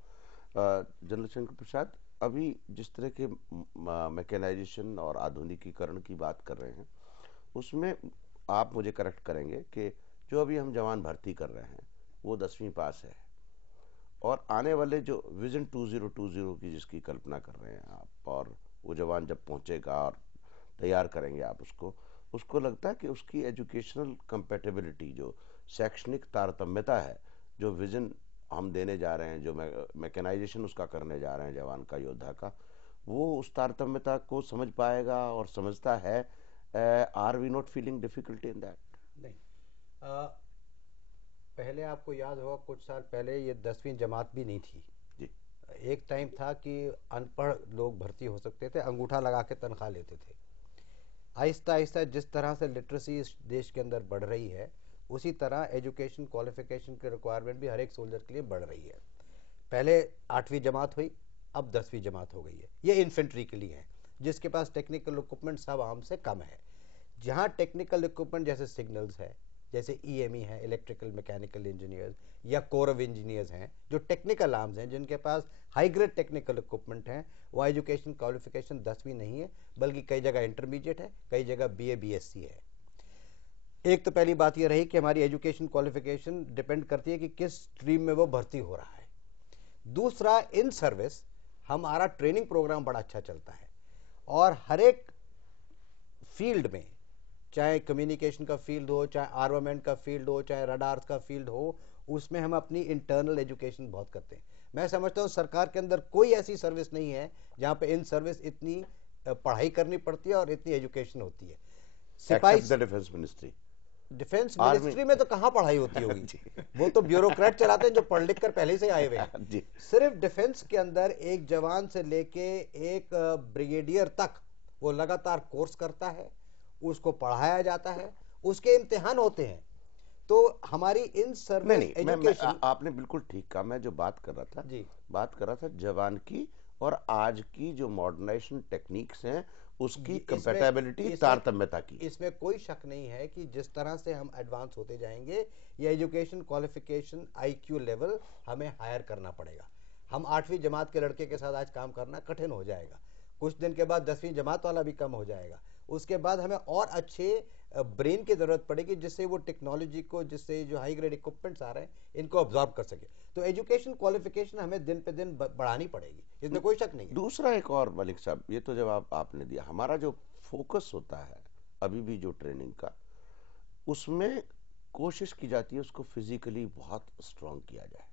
जनरल शंकर प्रसाद, अभी जिस तरह के मैकेनाइजेशन और आधुनिकीकरण की बात कर रहे हैं, उसमें आप मुझे करेक्ट करेंगे कि जो अभी हम जवान भर्ती कर रहे हैं वो 10वीं पास है, और आने वाले जो विजन 2020 की जिसकी कल्पना कर रहे हैं आप, और वो जवान जब पहुंचेगा और तैयार करेंगे आप उसको लगता है कि उसकी एजुकेशनल कंपेटेबिलिटी, जो शैक्षणिक तारतम्यता है, जो विजन हम देने जा रहे हैं, जो मैकेनाइजेशन उसका करने जा रहे हैं जवान का, योद्धा का, वो उस तारतम्यता को समझ पाएगा और समझता है? Are we not feeling difficulty in that? नहीं, पहले आपको याद होगा कुछ साल पहले ये 10वीं जमात भी नहीं थी जी। एक टाइम था कि अनपढ़ लोग भर्ती हो सकते थे, अंगूठा लगा के तनख्वाह लेते थे। आहिस्ता आहिस्ता जिस तरह से लिटरेसी इस देश के अंदर बढ़ रही है, उसी तरह एजुकेशन क्वालिफिकेशन की रिक्वायरमेंट भी हर एक सोल्जर के लिए बढ़ रही है। पहले 8वीं जमात हुई, अब 10वीं जमात हो गई है। ये इन्फेंट्री के लिए है, जिसके पास टेक्निकल इक्विपमेंट सब आम से कम है। जहाँ टेक्निकल इक्विपमेंट जैसे सिग्नल्स है, जैसे EME है, इलेक्ट्रिकल मैकेनिकल इंजीनियर्स, या कोर ऑफ इंजीनियर्स हैं, जो टेक्निकल आर्म्स हैं, जिनके पास हाई ग्रेड टेक्निकल इक्विपमेंट हैं, वो एजुकेशन क्वालिफिकेशन 10वीं नहीं है, बल्कि कई जगह इंटरमीडिएट है, कई जगह BA BSc है। एक तो पहली बात ये रही कि हमारी एजुकेशन क्वालिफिकेशन डिपेंड करती है कि किस स्ट्रीम में वो भर्ती हो रहा है। दूसरा, इन सर्विस हमारा ट्रेनिंग प्रोग्राम बड़ा अच्छा चलता है, और हर एक फील्ड में, चाहे कम्युनिकेशन का फील्ड हो, चाहे आर्मामेंट का फील्ड हो, चाहे रडार्स का फील्ड हो, उसमें हम अपनी इंटरनल एजुकेशन बहुत करते हैं। मैं समझता हूँ सरकार के अंदर कोई ऐसी सर्विस नहीं है जहाँ पे इन सर्विस इतनी पढ़ाई करनी पड़ती है और इतनी एजुकेशन होती है। सिपाही defence ministry defence army- ministry में तो कहाँ पढ़ाई होती होगी, वो तो ब्यूरोक्रेट चलाते हैं जो पढ़ लिख कर पहले से आए हुए हैं। जी। सिर्फ डिफेंस के अंदर एक जवान से लेके एक ब्रिगेडियर तक वो लगातार कोर्स करता है, उसको पढ़ाया जाता है, उसके इम्तिहान होते हैं। तो हमारी इन सर्विस नहीं, एजुकेशन, आपने बिल्कुल ठीक कहा। मैं जो बात कर रहा जी था जवान की और आज की जो मॉडर्नाइजेशन टेक्निक्स हैं उसकी इसमें- कंपैटिबिलिटी, इसमें- तारतम्यता की। इसमें कोई शक नहीं है कि जिस तरह से हम एडवांस होते जाएंगे ये एजुकेशन क्वालिफिकेशन आईक्यू लेवल हमें हायर करना पड़ेगा। हम 8वीं जमात के लड़के के साथ आज काम करना कठिन हो जाएगा, कुछ दिन के बाद 10वीं जमात वाला भी कम हो जाएगा। उसके बाद हमें और अच्छे ब्रेन की जरूरत पड़ेगी जिससे वो टेक्नोलॉजी को, जिससे जो हाई ग्रेड इक्विपमेंट्स आ रहे हैं इनको ऑब्जॉर्व कर सके। तो एजुकेशन क्वालिफिकेशन हमें दिन पे दिन बढ़ानी पड़ेगी, इसमें कोई शक नहीं है। दूसरा एक और मलिक साहब, ये तो जवाब आपने दिया। हमारा जो फोकस होता है अभी भी जो ट्रेनिंग का, उसमें कोशिश की जाती है उसको फिजिकली बहुत स्ट्रांग किया जाए।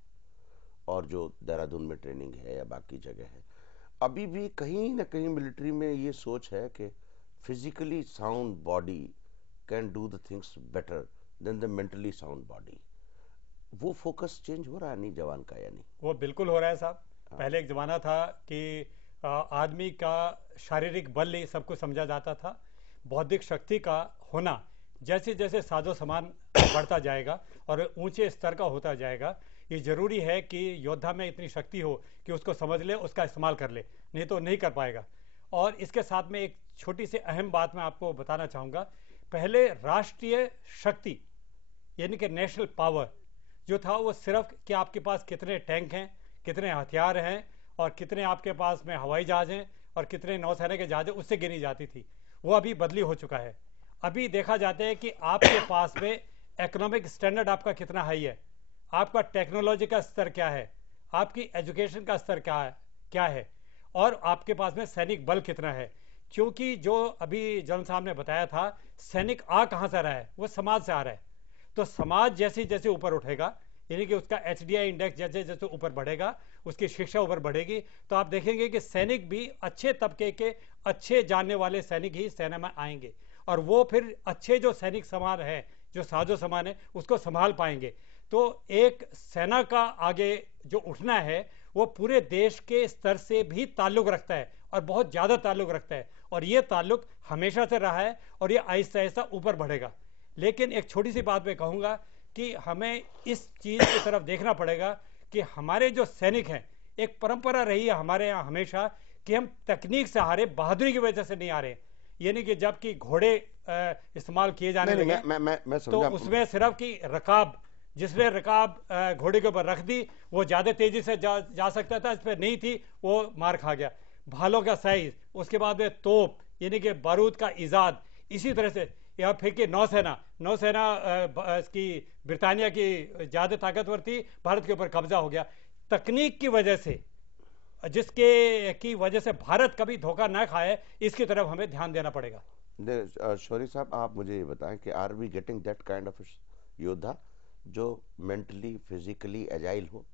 और जो देहरादून में ट्रेनिंग है या बाकी जगह है, अभी भी कहीं ना कहीं मिलिट्री में ये सोच है कि physically sound body can do the things better than the mentally sound body. वो फोकस चेंज हो रहा है नहीं जवान का, या नहीं? वो बिल्कुल हो रहा है साहब। पहले एक जमाना था कि आदमी का शारीरिक बल ही सब कुछ समझा जाता था। बौद्धिक शक्ति का होना जैसे जैसे साजो सामान बढ़ता जाएगा और ऊंचे स्तर का होता जाएगा, ये जरूरी है कि योद्धा में इतनी शक्ति हो कि उसको समझ ले, उसका इस्तेमाल कर ले, नहीं तो नहीं कर पाएगा। और इसके साथ में एक छोटी सी अहम बात मैं आपको बताना चाहूँगा। पहले राष्ट्रीय शक्ति यानी कि नेशनल पावर जो था वो सिर्फ कि आपके पास कितने टैंक हैं, कितने हथियार हैं और कितने आपके पास में हवाई जहाज हैं और कितने नौसेना के जहाज हैं, उससे गिनी जाती थी। वो अभी बदली हो चुका है। अभी देखा जाता है कि आपके पास में इकोनॉमिक स्टैंडर्ड आपका कितना हाई है, आपका टेक्नोलॉजी का स्तर क्या है, आपकी एजुकेशन का स्तर क्या है और आपके पास में सैनिक बल कितना है। क्योंकि जो अभी जनरल साहब ने बताया था, सैनिक आ कहाँ से रहा है, वो समाज से आ रहा है। तो समाज जैसे जैसे ऊपर उठेगा, यानी कि उसका HDI इंडेक्स जैसे जैसे ऊपर बढ़ेगा, उसकी शिक्षा ऊपर बढ़ेगी, तो आप देखेंगे कि सैनिक भी अच्छे तबके के, अच्छे जानने वाले सैनिक ही सेना में आएंगे और वो फिर अच्छे जो सैनिक समान है, जो साजो सामान है, उसको संभाल पाएंगे। तो एक सेना का आगे जो उठना है वो पूरे देश के स्तर से भी ताल्लुक रखता है और बहुत ज़्यादा ताल्लुक रखता है, और ये ताल्लुक हमेशा से रहा है और ये आहिस्ता आहिस्ता ऊपर बढ़ेगा। लेकिन एक छोटी सी बात मैं कहूँगा कि हमें इस चीज़ की तरफ देखना पड़ेगा कि हमारे जो सैनिक हैं, एक परंपरा रही है हमारे यहाँ हमेशा कि हम तकनीक से हारे, बहादुरी की वजह से नहीं आ रहे। यानी कि जबकि घोड़े इस्तेमाल किए जाने लगे मैं तो उसमें सिर्फ की रकाब, जिसने रकाब घोड़े के ऊपर रख दी वो ज़्यादा तेजी से जा सकता था, इस पर नहीं थी, वो मार खा गया। भालों का साइज, उसके बाद में तोप यानी कि बारूद का ईजाद, इसी तरह से या फिर कि नौसेना की ब्रिटानिया की ज़्यादा ताकतवर थी, भारत के ऊपर कब्जा हो गया तकनीक की वजह से, जिसके की वजह से भारत कभी धोखा ना खाए, इसकी तरफ हमें ध्यान देना पड़ेगा। शौरी साहब, आप मुझे ये बताएं कि are we getting that kind of योद्धा जो मेंटली फिजिकली एजाइल हो?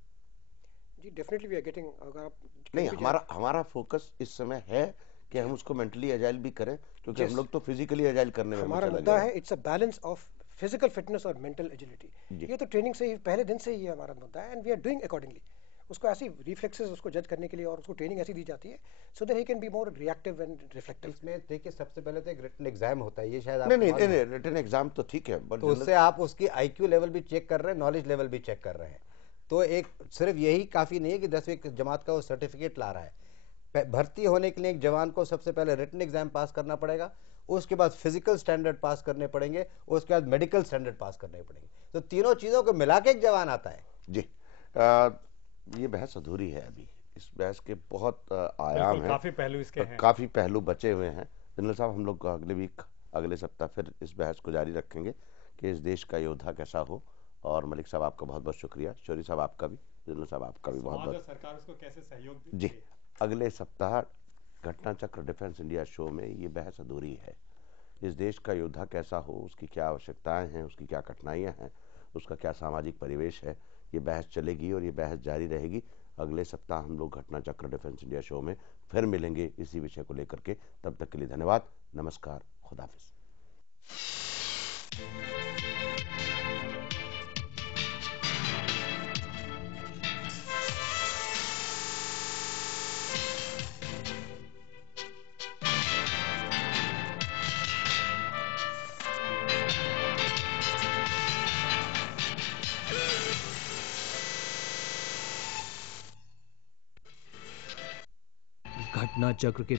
जी डेफिनेटली वी आर गेटिंग। अगर आप नहीं, हमारा फोकस इस समय है कि हम उसको मेंटली एजाइल भी करें, क्योंकि हम लोग तो फिजिकली एजाइल करने में हमारा मुद्दा है, it's a balance of physical fitness और मेंटल एजिलिटी। ये तो ट्रेनिंग से ही, पहले दिन से ही हमारा मुद्दा है, and we are doing accordingly. उसको ऐसी रिफ्लेक्सेस उसको जज करने के लिए और उसको ट्रेनिंग ऐसी दी जाती है so that he can be more reactive and reflective. इसमें देखिए सबसे पहले तो एक रिटन एग्जाम होता है, ये शायद नहीं, रिटन एग्जाम तो ठीक है, तो उससे आप उसकी IQ लेवल भी चेक कर रहे हैं, नॉलेज लेवल भी चेक कर रहे हैं। तो एक सिर्फ यही काफ़ी नहीं है कि 10वीं जमात का वो सर्टिफिकेट ला रहा है। भर्ती होने के लिए एक जवान को सबसे पहले रिटन एग्जाम पास करना पड़ेगा, उसके बाद फिजिकल स्टैंडर्ड पास करने पड़ेंगे, उसके बाद मेडिकल स्टैंडर्ड पास करने पड़ेंगे। तो तीनों चीज़ों को मिला के एक जवान आता है। जी, ये बहस अधूरी है अभी। इस बहस के बहुत आयाम हैं, काफ़ी पहलू इसके हैं, काफ़ी पहलू बचे हुए हैं। जनरल साहब, हम लोग अगले सप्ताह फिर इस बहस को जारी रखेंगे कि इस देश का योद्धा कैसा हो। और मलिक साहब, आपका बहुत बहुत शुक्रिया। शौरी साहब, आपका भी, जनरल साहब आपका भी बहुत बहुत। सरकार उसको कैसे सहयोग जी, अगले सप्ताह घटना चक्र डिफेंस इंडिया शो में ये बहस अधूरी है। इस देश का योद्धा कैसा हो, उसकी क्या आवश्यकताएं हैं, उसकी क्या कठिनाइयां हैं, उसका क्या सामाजिक परिवेश है, ये बहस चलेगी और ये बहस जारी रहेगी। अगले सप्ताह हम लोग घटना चक्र डिफेंस इंडिया शो में फिर मिलेंगे इसी विषय को लेकर के। तब तक के लिए धन्यवाद, नमस्कार, खुदाफिज। घटना चक्र के